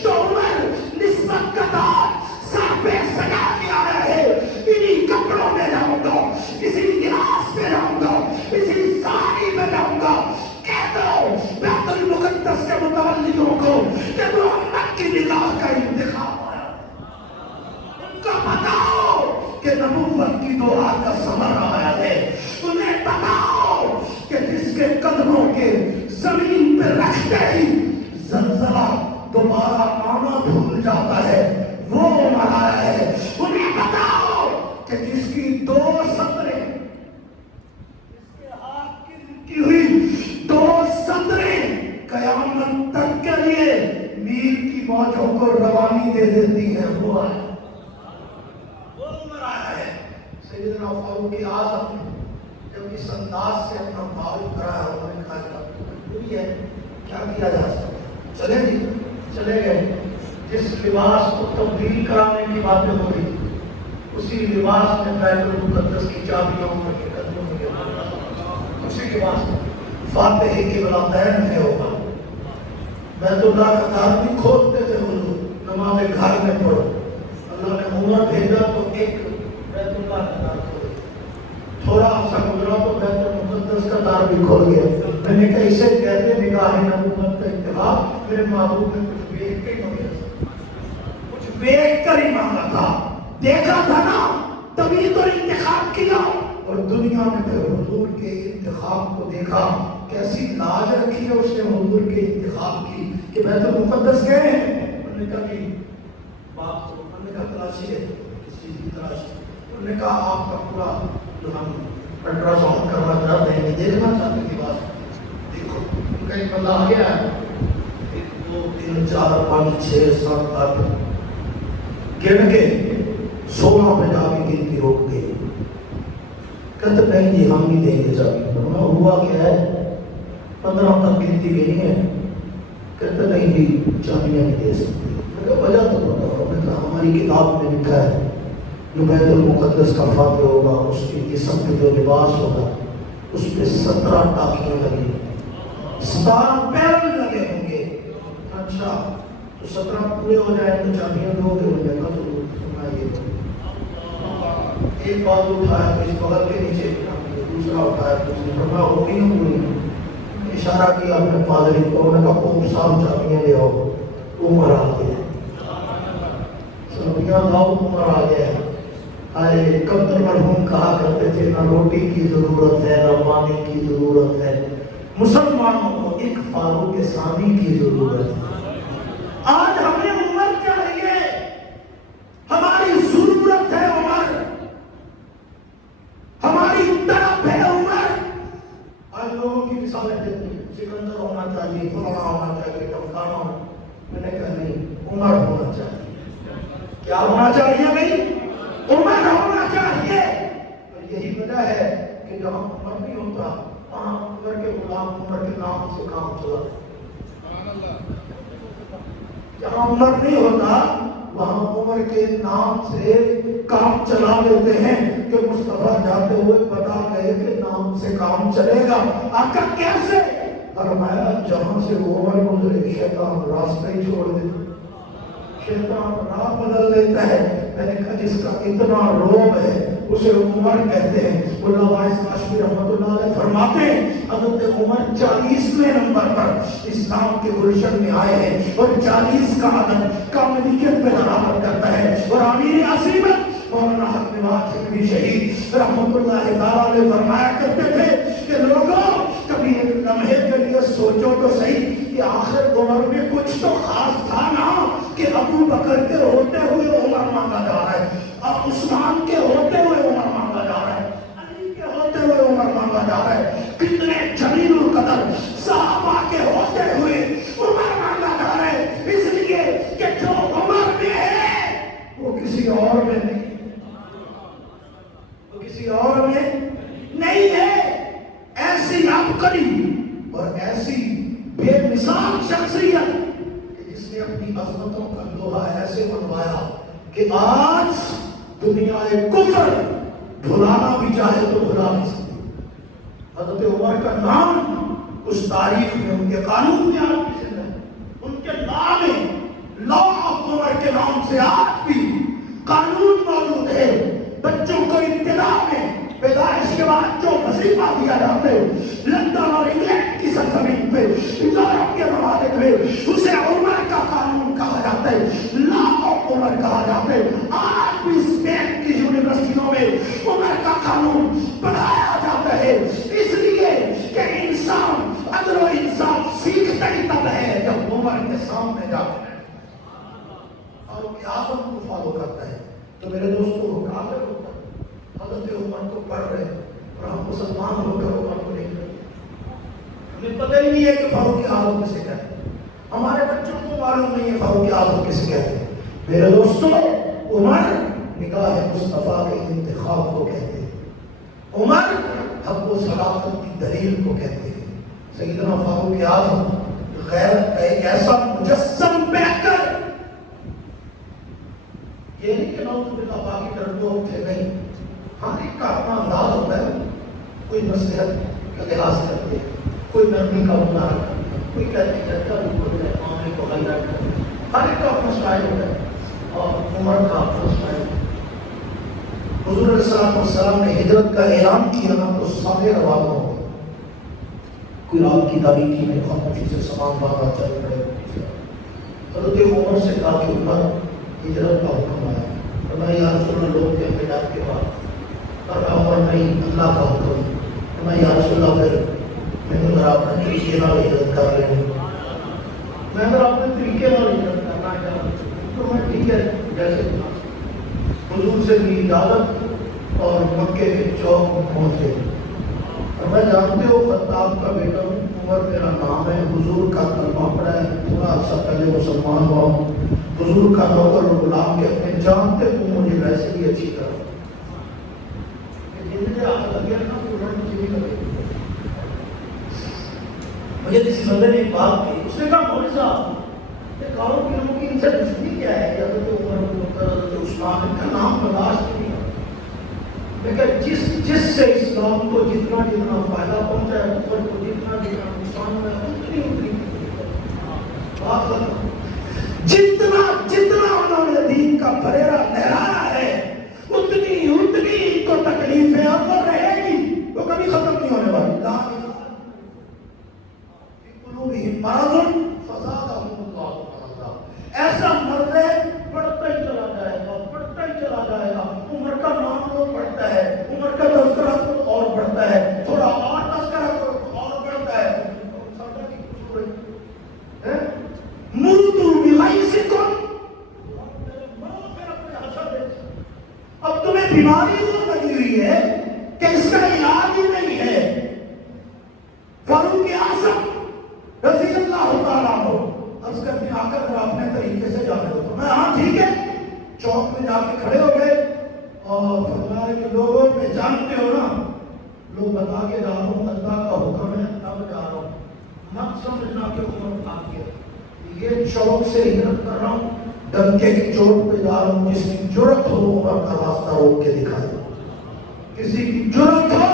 تو عمر نسبت کا دار سر پہ سجا کے آیا ہے، انہی کپڑوں میں رہوں گا، اسی لباس میں رہوں گا، اسی ساری میں رہوں گا۔ کہہ دو بیت المقدس کے متولیوں کو کہ محمد کی نگاہ کا انتخاب آیا، ان کو بتاؤ کہ نبوت کی دعا کا ثمر آیا ہے، انہیں بتاؤ کہ جس کے قدموں کے زمین پہ رکھتے ہی زلزلہ دوبارہ آنا بھول جاتا ہے، وہ عمر آیا ہے، انہیں بتاؤ کہ جس کی دو سطریں، جس کے ہاتھ کی لکھی ہوئی دو سطریں قیامت تک کے لیے میل کی موجوں کو روانی دے دیتی ہیں، وہ آیا، وہ عمر آیا ہے۔ سیدنا فاروق اعظم نے جب اس انداز سے اپنا تعارف کرایا، انہوں نے کہا مجبوری ہے، کیا کیا جا سکتا ہے؟ چلے جی، چلے گئے، جس لباس کو تبدیل کرانے کی باتیں ہو رہی اسی لباس میں بیت المقدس کی چابیاں عمر کے قدموں میں گرا، اسی لباس میں فاتح کی بلاتین ہے ہوگا، بیت اللہ کا دار بھی کھولتے تھے حضور، نماز گھر میں پڑھو، اللہ نے عمر بھیجا تو ایک بیت اللہ کا دار کھولے، تھوڑا سا گزرا تو بیت المقدس کا دار بھی کھول گیا۔ میں نے کہا اسے کہتے نگاہ نبوت کا انتخاب، میرے محبوب نے کچھ دیکھ کے نہیں مانگا، کچھ دیکھ کر ہی مانگا تھا، دیکھا تھا نا تبھی تو انتخاب کیا، اور دنیا میں پھر حضور کے انتخاب کو دیکھا، کیسی لاج رکھی ہے اس نے حضور کے انتخاب کی کہ بیت المقدس گئے ہیں، انہوں نے کہا کہ بات تو، انہوں نے کہا تلاشی ہے، کس چیز کی تلاشی، انہوں نے کہا آپ کا پورا جو ہم الٹرا ساؤنڈ کرنا چاہتے ہیں، دیکھنا چاہتے ہیں کہ بات دیکھو، ان کا ایک بندہ آ گیا ہے، 1 2 3 4 5 6 7 8 گن کے 16 پہ جا کے گنتے کہتے نہیں جی ہم نہیں دیں گے چابیاں. ہوا کیا ہے؟ 15 تک گنتی گئی ہے. کہتے نہیں جی چابیاں نہیں دے سکتے. وجہ تو بتاؤ. میں کہا ہماری کتاب میں لکھا ہے جو بیت المقدس کا فاتح ہوگا اس کے جسم پہ جو لباس ہوگا اس پہ 17 ٹاکیاں لگیں, 17 پیرن لگے ہوں گے. اچھا تو 17 پورے ہو جائیں تو چابیاں دو گے. ہو جائے گا ضرور. سنائیے ایک بات اٹھایا تو اس بغل کے نیچے دوسرا اٹھایا تو اس نے فرمایا ہوگی نا پوری. اشارہ کیا اپنے پادری کو. انہوں نے کہا پوپ صاحب چابیاں لے آؤ. عمر آ گیا. چابیاں لاؤ. عمر آ گیا. آئے کب تک مرحوم کہا کرتے تھے نہ روٹی کی ضرورت ہے نہ پانی کی ضرورت ہے, مسلمانوں کو ایک فاروق ثانی کی ضرورت ہے. آج ہمیں عمر چاہیے. ہماری ضرورت ہے عمر. ہماری طرف ہے عمر. آج لوگوں کی مثالیں دیتی ہیں سکندر ہونا چاہیے, فلانا ہونا چاہیے, ٹمکانا ہونا. میں نے کہا نہیں, عمر ہونا چاہیے. کیا ہونا چاہیے بھائی؟ عمر ہونا چاہیے. یہی وجہ ہے کہ جہاں عمر نہیں ہوتا وہاں عمر کے غلام عمر کے نام سے کام چلا. جہاں عمر نہیں ہوتا وہاں عمر کے نام سے کام چلا لیتے ہیں کہ مصطفیٰ جاتے ہوئے بتا گئے کہ نام سے کام چلے گا. آقا کیسے؟ فرمایا جہاں سے عمر گزرے شیطان راستہ ہی چھوڑ دیتا. شیطان راہ بدل لیتا ہے. میں نے کہا جس کا اتنا روب ہے اسے عمر کہتے ہیں. علامہ کاشفی رحمۃ اللہ علیہ فرماتے ہیں حضرت عمر 40ویں نمبر پر اسلام کے گلشن میں آئے ہیں اور 40 کا عدد کاملیت پہ دلالت کرتا ہے. اور امیر عصیمت مولانا حق نواز شکری شہید رحمۃ اللہ تعالیٰ علیہ فرمایا کرتے تھے کہ لوگوں کبھی ایک لمحے کے لیے سوچو تو صحیح کہ آخر عمر میں کچھ تو خاص تھا نا کہ ابو بکر کے ہوتے ہوئے عمر مانگا جا رہا ہے, اور عثمان کے ہوتے ہوئے عمر مانگا جا رہا ہے, علی کے ہوتے ہوئے عمر مانگا جا رہا ہے. کتنے جلیل القدر صحابہ کے ہوتے ہوئے عمر مانگا جا رہا ہے. اس لیے کہ جو عمر میں ہے وہ کسی اور میں نہیں, وہ کسی اور میں نہیں ہے. ایسی عبقری اور ایسی بے مثال شخصیت کہ جس نے اپنی عظمتوں کا لوہا ایسے منوایا کہ آج دنیا کفر بھلانا بھی چاہے تو بھلا نہیں سکتی. حضرت عمر کا نام اس تاریخ میں ان کے قانون میں آپ ہے, ان کے لا میں لا آف عمر کے نام سے آج بھی قانون موجود ہے. بچوں کو ابتدا میں پیدائش کے بعد جو وظیفہ دیا جاتا ہے لندن اور انگلینڈ کی سرزمین پہ یورپ کے ممالک میں اسے عمر کا قانون کہا جاتا ہے, لا آف عمر کہا جاتا ہے. آج بھی اسپین کی یونیورسٹیوں میں عمر کا قانون پڑھایا جاتا ہے, اس لیے کہ انسان عدل و انصاف سیکھتا ہی تب ہے جب عمر کے سامنے جاتا ہے اور ان کی اعظم کو فالو کرتا ہے. تو میرے دوستوں وہ کافر ہوتا ہے. حضرت عمر کو پڑھ رہے اور ہم مسلمان ہو کر عمر کو نہیں کرتے. ہمیں پتہ ہی نہیں ہے کہ فاروق اعظم کسے کہتے ہیں. ہمارے بچوں کو معلوم نہیں ہے فاروق اعظم کسے کہتے ہیں. میرے دوستوں عمر نگاہ مصطفیٰ کے انتخاب کو کہتے ہیں. عمر حق و صداقت کی دلیل کو کہتے ہیں. سیدنا فاروق اعظم غیرت کا ایک ایسا مجسم بہتر, یہ نہیں کہ نعوذ باللہ باقی ڈرپوک تھے, نہیں. ہر ایک کا اپنا انداز ہوتا ہے. کوئی نصیحت کا لحاظ کرتے ہیں, کوئی نرمی کا مظاہرہ کرتے ہیں, کوئی کہتے ہیں چچا بالکل ہے معاملے کو غیر کرتے ہیں. ہر ایک کا اپنا اسٹائل ہوتا ہے اور عمر کا اپنا اسٹائل. حضور علیہ السلام نے ہجرت کا اعلان کیا نا تو سارے روانہ ہو گئے. کوئی رات کی تاریکی میں خاموشی سے سامان باندھا چل رہے. حضرت عمر سے کہا کہ عمر ہجرت کا حکم آیا. فرمایا یا رسول اللہ لوگ کے حجاب کے بعد. فرمایا عمر نہیں, اللہ کا حکم. فرمایا یا رسول اللہ پھر میں نے اگر اپنے طریقے نال ہجرت کر رہے ہوں, میں اگر اپنے طریقے نال ہجرت کرنا چاہتا تو میں ٹھیک ہے جیسے حضور سے بھی اجازت اور مکے کے چوک پہنچے. اور میں جانتے ہو خطاب کا بیٹا ہوں, عمر میرا نام ہے, حضور کا کلمہ پڑھا ہے, تھوڑا عرصہ پہلے مسلمان ہوا ہوں, حضور کا نوکر اور غلام کے اپنے جانتے تم مجھے ویسے بھی اچھی طرح مجھے آگ لگے نا تو مجھے بھی لگے. مجھے کسی بندے نے ایک بات کی, اس نے کہا مولوی صاحب یہ کاروں کے لوگوں کی ان سے دشمنی کیا ہے کہ حضرت عمر ابو بکر حضرت عثمان ان کا نام برداشت نہیں ہے, لیکن جس سے اسلام کو جتنا جتنا فائدہ پہنچا ہے, کفر کو جتنا جتنا نقصان ہے, اتنی بات ختم. جتنا جتنا انہوں نے دین کا پھریرا لہرایا ہے اتنی تو تکلیفیں اب وہ رہے گی, وہ کبھی ختم نہیں ہونے والی. لا مرض فزادهم اللہ مرضا, ایسا مرض ہے بڑھتا ہی چلا جائے گا, بڑھتا ہی چلا جائے گا. عمر کا نام تو بڑھتا ہے, عمر کا تذکرہ تو اور بڑھتا ہے, تھوڑا اور تذکرہ تو اور بڑھتا ہے. سادہ کی قصور ہے موتوا بغیظکم, اب تمہیں بیماری وہ لگی ہوئی ہے کہ اس کا علاج ہی نہیں ہے. فاروق اعظم رضی اللہ تعالیٰ عنہ عرض کرتے ہیں آقا ذرا اپنے طریقے سے جانے دو. میں ہاں ٹھیک ہے. چوک میں جا کے کھڑے ہو گئے اور فرمایا کہ لوگوں میں جانتے ہو نا, لوگ بتا کے جا رہا ہوں اللہ کا حکم ہے تب جا رہا ہوں, مت سمجھنا کہ عمر بھاگ گیا. یہ چوک سے ہجرت کر رہا ہوں, ڈنکے کی چوٹ پہ جا رہا ہوں, جس کی جرت ہو عمر کا راستہ روک کے دکھائے. کسی کی جرت ہو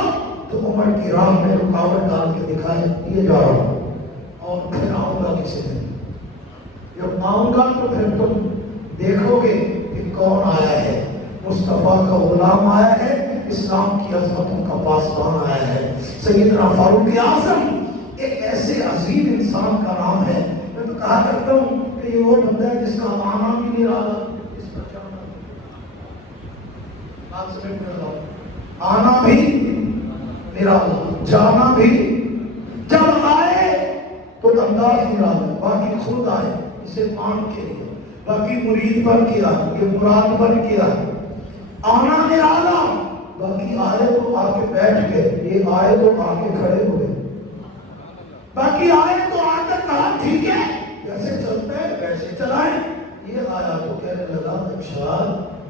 تو عمر کی راہ میں رکاوٹ ڈال کے دکھائے یہ جا رہا ہوں, اور پھر آؤں گا کسی دن. جب آؤں گا تو پھر تم دیکھو گے کہ کون آیا ہے. مصطفیٰ کا غلام آیا ہے, اسلام کی عظمتوں کا پاسبان آیا ہے. سیدنا فاروق اعظم ایک ایسے عظیم انسان کا نام ہے. میں تو کہا کرتا ہوں کہ یہ وہ بندہ ہے جس کا آنا بھی نہیں رہا, اس کا جانا بات سمجھ میں آ, آنا بھی میرا, جانا بھی. جب آئے تو انداز نہیں رہا, باقی خود آئے اسے مان کے لیے, باقی مرید بن کیا, یہ مراد بن کیا. آنا نرالا, باقی آئے تو آ کے بیٹھ گئے, یہ آئے تو آ کے کھڑے ہو گئے. باقی آئے تو آ کر کہا ٹھیک ہے جیسے چلتا ہے ویسے چلائیں. یہ آیا تو کہنے لگا اچھا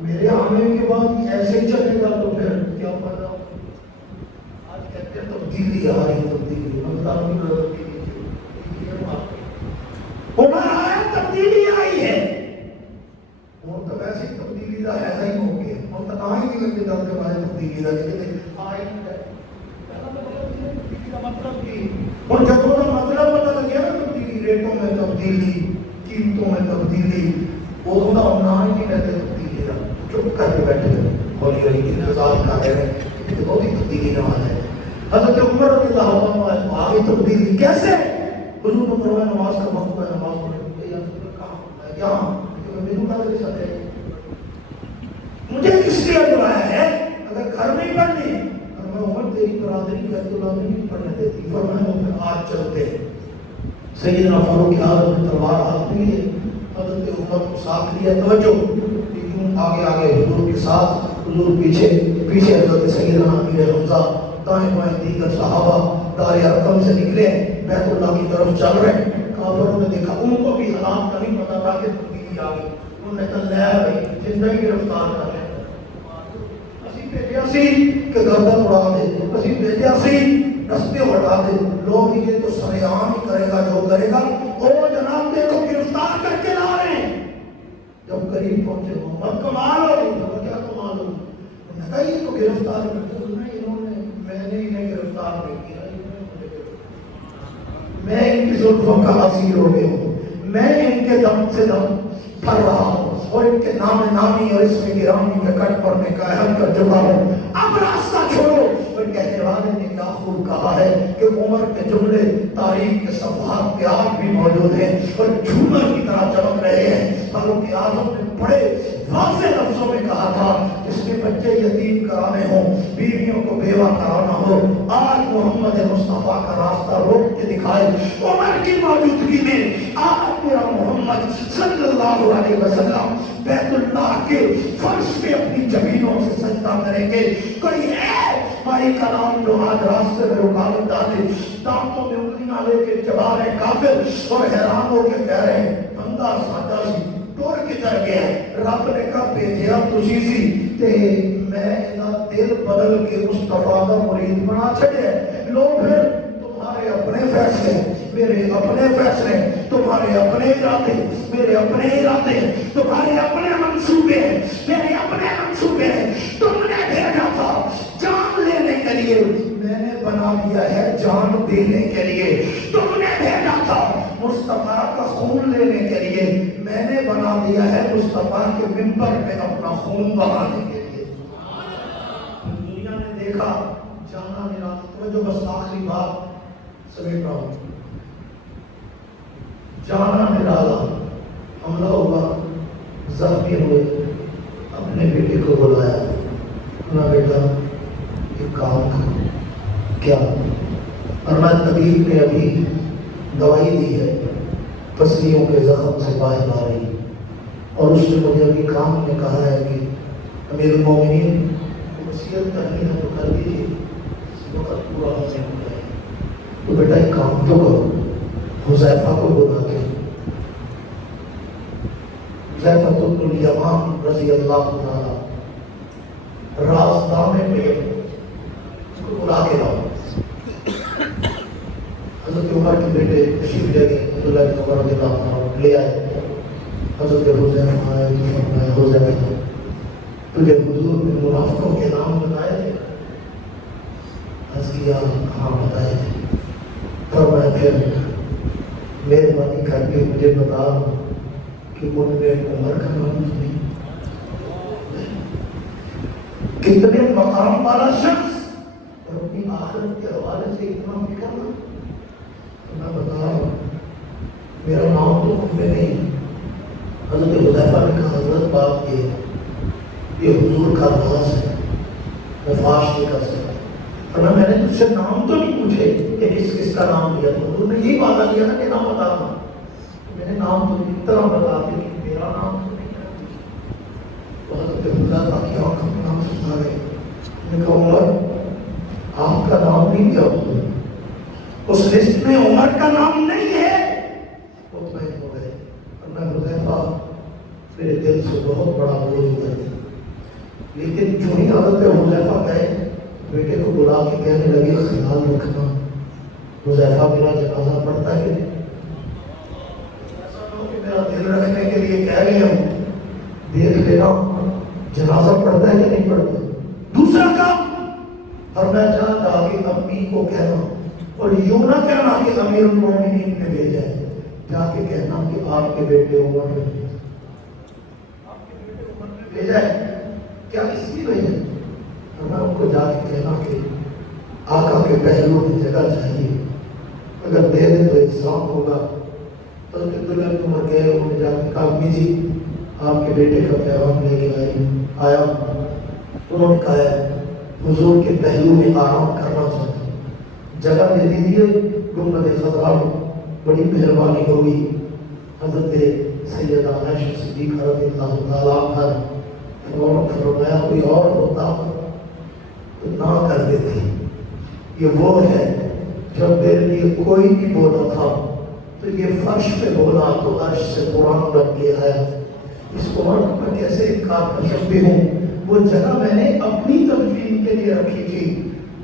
میرے آنے کے بعد یہ ایسے ہی چلے گا تو پھر کیا فائدہ. آج کہتے ہیں تبدیلی آ رہی, تبدیلی عمر آیا تبدیلی آئی ہے. وہ تو ویسے ہی تبدیلی کا ایسا ہی ہو گیا, ہم تو کہاں ہی نہیں لگے ڈالتے ہمارے تبدیلی کا آئی مطلب کی. اور جب وہ مطلب پتہ لگیا نا تبدیلی, ریٹوں میں تبدیلی, قیمتوں میں تبدیلی, وہ تو نہ ہی نہیں رہتے تبدیلی کا, چپ کر کے بیٹھے ہولی ہولی انتظار کر رہے ہیں کہ بہت ہی تبدیلی نہ آ جائے. حضرت عمر رضی اللہ عنہ آگے تبدیلی کیسے. حضور نے فرمایا نماز کا وقت ہے, نماز پڑھیں. یہاں میرے مطابق سب ہے, مجھے کس لیے بلایا ہے, اگر گھر میں پڑھنی اور میں عمر تیری برادری کا تو نہیں پڑھنے دیتی. فرمایا پھر آج چلتے ہیں. سیدنا فاروق اعظم نے تلوار ہاتھ میں لیے, حضرت عمر کو ساتھ لیا. توجہ لیکن آگے آگے حضور کے ساتھ, حضور پیچھے پیچھے حضرت سیدنا امیر حمزہ, دائیں بائیں دیگر صحابہ دار ارقم سے نکلے, بیت اللہ کی طرف چل رہے ہیں. کافروں نے دیکھا, ان کو بھی حالات کا نہیں پتا تھا کہ تبدیلی آ گئی. انہوں نے کہا لے بھائی جتنا ہی گرفتار کر لیں, اسی بھیجا سی کہ گردن اڑا دے, اسی بھیجا سی رستے ہٹا دے. لوگ یہ تو سریعان ہی کرے گا جو کرے گا. او جناب دیکھو گرفتار کر کے لا رہے ہیں. جب قریب پہنچے محمد کمال ہو گئی, تو کیا کمال ہوئی. انہوں نے کہا یہ تو گرفتار کرتے ہیں, انہوں نے, میں نے انہیں گرفتار نہیں کیا, میں ان کی زلفوں کا اسیر ہو گیا ہوں, میں ان کے دم سے دم پھر رہا ہوں, اور ان کے نام نامی اور اس میں گرامی کے کٹ پڑنے کا اہم کر چکا ہوں. اب راستہ چھوڑو. اور کہنے والے نے کیا خوب کہا ہے کہ عمر کے جملے تاریخ کے صفحات پہ آج بھی موجود ہیں اور جھومر کی طرح چمک رہے ہیں. فاروق اعظم نے بڑے واضح لفظوں میں کہا تھا, جس میں بچے یتیم کرانے ہوں, بیویوں کو بیوہ کرانا ہو, آج محمد مصطفیٰ کا راستہ روک کے دکھائے. عمر کی موجودگی میں آج میرا محمد صلی اللہ علیہ وسلم بیت اللہ کے فرش پہ اپنی جبینوں سے سجدہ کریں گے. کوئی ہے ہماری کلام جو آج راستے میں رکاوٹ ڈالے, دانتوں میں انگلیاں لے کے چبا رہے کافر, اور حیران ہو کے کہہ رہے ہیں بندہ سادہ سی توڑ کے چڑھ گیا. رب نے کہا بھیجیا تسی سی تے میں دل بدل کے مصطفیٰ کا مرید بنا چھڑے لوگ پھر تمہارے اپنے فیصلے میرے اپنے فیصلے تمہارے اپنے ارادے میرے اپنے ارادے تمہارے اپنے منصوبے میرے اپنے منصوبے تم نے بھیجا تھا جان لینے کے لیے میں نے بنا دیا ہے جان دینے کے لیے تم نے بھیجا تھا مصطفیٰ کا خون لینے کے لیے میں نے بنا دیا ہے مصطفیٰ کے منبر پہ اپنا خون بہانے کے لیے دنیا نے دیکھا جانا میرا توجہ بس آخری بات سمیٹ رہا ہوں جانا نرالا حملہ ہوا زخمی ہوئے اپنے بیٹے کو بلایا اپنا بیٹا ایک کام کرو کیا اور میں طبیب نے ابھی دوائی دی ہے پسلیوں کے زخم سے باہر آ رہی اور اس نے مجھے ابھی کام میں کہا ہے کہ امیر المومنین وصیت کرنی ہے تو کر دیجیے وقت پورا ہونے ہوتا ہے تو بیٹا ایک کام تو کرو حذیفہ کو بلا کے حذیفہ بن الیمان رضی اللہ تعالی رازدانے پہ اس کو بلا کے لاؤ حضرت عمر کے بیٹے تشریف لے گئے عبداللہ بن عمر رضی اللہ عنہ لے آئے حضرت حذیفہ آئے حذیفہ تجھے حضور نے منافقوں کے نام بتائے تھے عرض کیا ہاں بتائے تھے پر میں پھر مہربانی کر کے مجھے بتا کہ ان میں عمر کا نام نہیں کتنے مقام والا شخص اور اپنی آخرت کے حوالے سے اتنا فکر نہ میں بتا رہا ہوں میرا نام تو ان میں نہیں حضرت حذیفہ نے کہا حضرت بات یہ حضور کا راز ہے میں فاش نہیں کر سکتا ورنہ میں نے تجھ سے نام تو نہیں پوچھے کہ کس کس کا نام لیا تو حضور نے یہی وعدہ کیا نا کہ نام بتا رہا میں نے نام تو اس طرح بتا دیا کہ میرا نام تو نہیں ہے تو حضرت حذیفہ کی آنکھوں میں نام سنا گئے میں نے کہا عمر آپ کا نام نہیں دیا حضور اس لسٹ میں عمر کا نام نہیں ہے مطمئن ہو گئے اور میں حذیفہ میرے دل سے بہت بڑا بوجھ اتر گیا لیکن جو ہی حضرت حذیفہ گئے بیٹے کو بلا کے کہنے لگے خیال رکھنا حذیفہ میرا جنازہ پڑھتا ہے کہ میرا دل رکھنے کے لیے کہہ رہے ہوں دیکھ لینا جنازہ پڑھتا ہے کہ نہیں پڑھتا دوسرا کام اور میں چاہتا کہ امی کو کہنا اور یوں نہ کہنا کہ امیر المومنین نے بھیجا ہے جا کے کہنا کہ آپ کے بیٹے عمر نے بھیجا ہے کیا اس لیے بھیجا ہے اور میں ان کو جا کے کہنا کہ آقا کے پہلو کی جگہ چاہیے اگر دے دیں تو احسان ہوگا حضرت عبداللہ بن عمر گئے انہوں نے جا کے کہا امی جی آپ کے بیٹے کا پیغام لے کے آیا انہوں نے کہا حضور کے پہلو میں آرام کرنا چاہتے جگہ دے دیجیے گنبد خضرا بڑی مہربانی ہوگی حضرت سیدہ عائشہ صدیقہ رضی اللہ تعالیٰ عنہ فرمایا کوئی اور ہوتا تو نہ کر دیتے یہ وہ ہے جب میرے لیے کوئی نہیں بولا تھا تو یہ فرش پہ بولا تو عرش سے قرآن رکھ کے آیا اس قرآن کو میں کیسے انکار کر سکتی ہوں وہ جگہ میں نے اپنی تدفین کے لیے رکھی تھی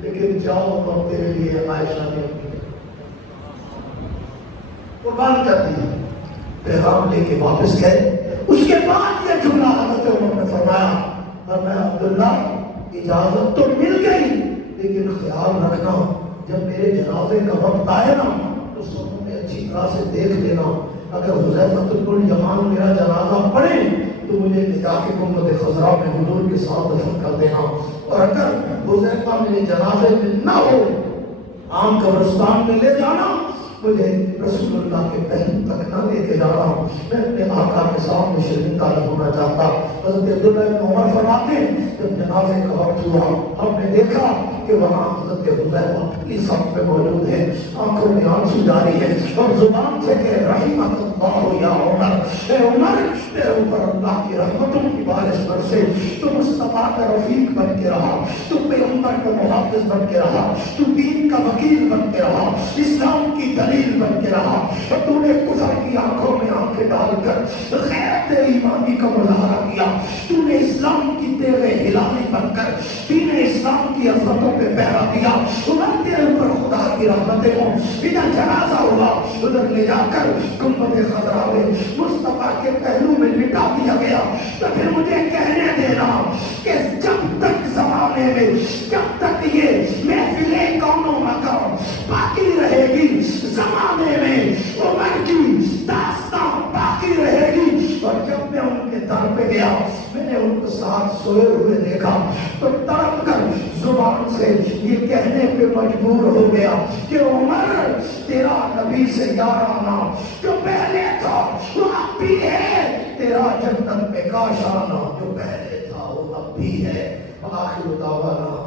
لیکن جاؤ ہم تیرے لیے عائشہ نے اپنی قربان کر دی پیغام لے کے واپس گئے اس کے بعد یہ جملہ حضرت عمر نے فرمایا اور میں عبداللہ اجازت تو مل گئی لیکن خیال رکھنا جب میرے جنازے کا وقت آئے نا تو سب نے اچھی طرح سے دیکھ لینا اگر حذیفہ بن الیمان میرا جنازہ پڑھے تو مجھے لے جا کے گنبد خضرا میں حضور کے ساتھ دفن کر دینا اور اگر حذیفہ میرے جنازے میں نہ ہو عام قبرستان میں لے جانا مجھے رسول اللہ کے پہلو تک نہ لے کے جانا میں اپنے آقا کے سامنے شرمندہ نہیں ہونا چاہتا حضرت عبداللہ بن عمر فرماتے جب جنازے کا وقت ہوا ہم نے دیکھا کہ وہاں حضرت حذیفہ اپنی صف پہ موجود ہے آنکھوں میں آنسو جاری ہے اور زبان سے کہ رحمت اللہ یا عمر اے عمر تیرے اوپر اللہ کی رحمتوں کی بارش برسے تو مصطفیٰ کا رفیق بن کے رہا تو پیغمبر کا محافظ بن کے رہا تو دین کا وکیل بن کے رہا اسلام کی دلیل بن کے رہا اور تو نے کفر کی آنکھوں میں آنکھیں ڈال کر غیرت ایمانی کا مظاہرہ کیا تو نے اسلام کی تیرے ہلالی بن کر دین اسلام کی عظمتوں پہ پہرا دیا. عمر تیرے اوپر خدا کی رحمتیں ہوں. ادھر جنازہ ہوا, ادھر لے جا کر گنبد خضرا میں مصطفیٰ کے پہلو میں لٹا دیا گیا. تو پھر مجھے کہنے دینا کہ جب تک زمانے میں, جب تک یہ محفلیں کون و مکان باقی رہے گی, زمانے میں عمر کی داستان باقی رہے گی. اور جب میں ان کے در پہ گیا, میں نے ان کو ساتھ سوئے ہوئے دیکھا تو تڑپ کر زبان سے یہ کہنے پہ مجبور ہو گیا کہ عمر تیرا نبی سے یارانہ جو پہلے تھا وہ اب بھی ہے, تیرا جنت میں کاشانہ جو پہلے تھا وہ اب بھی ہے. آخر دعوانا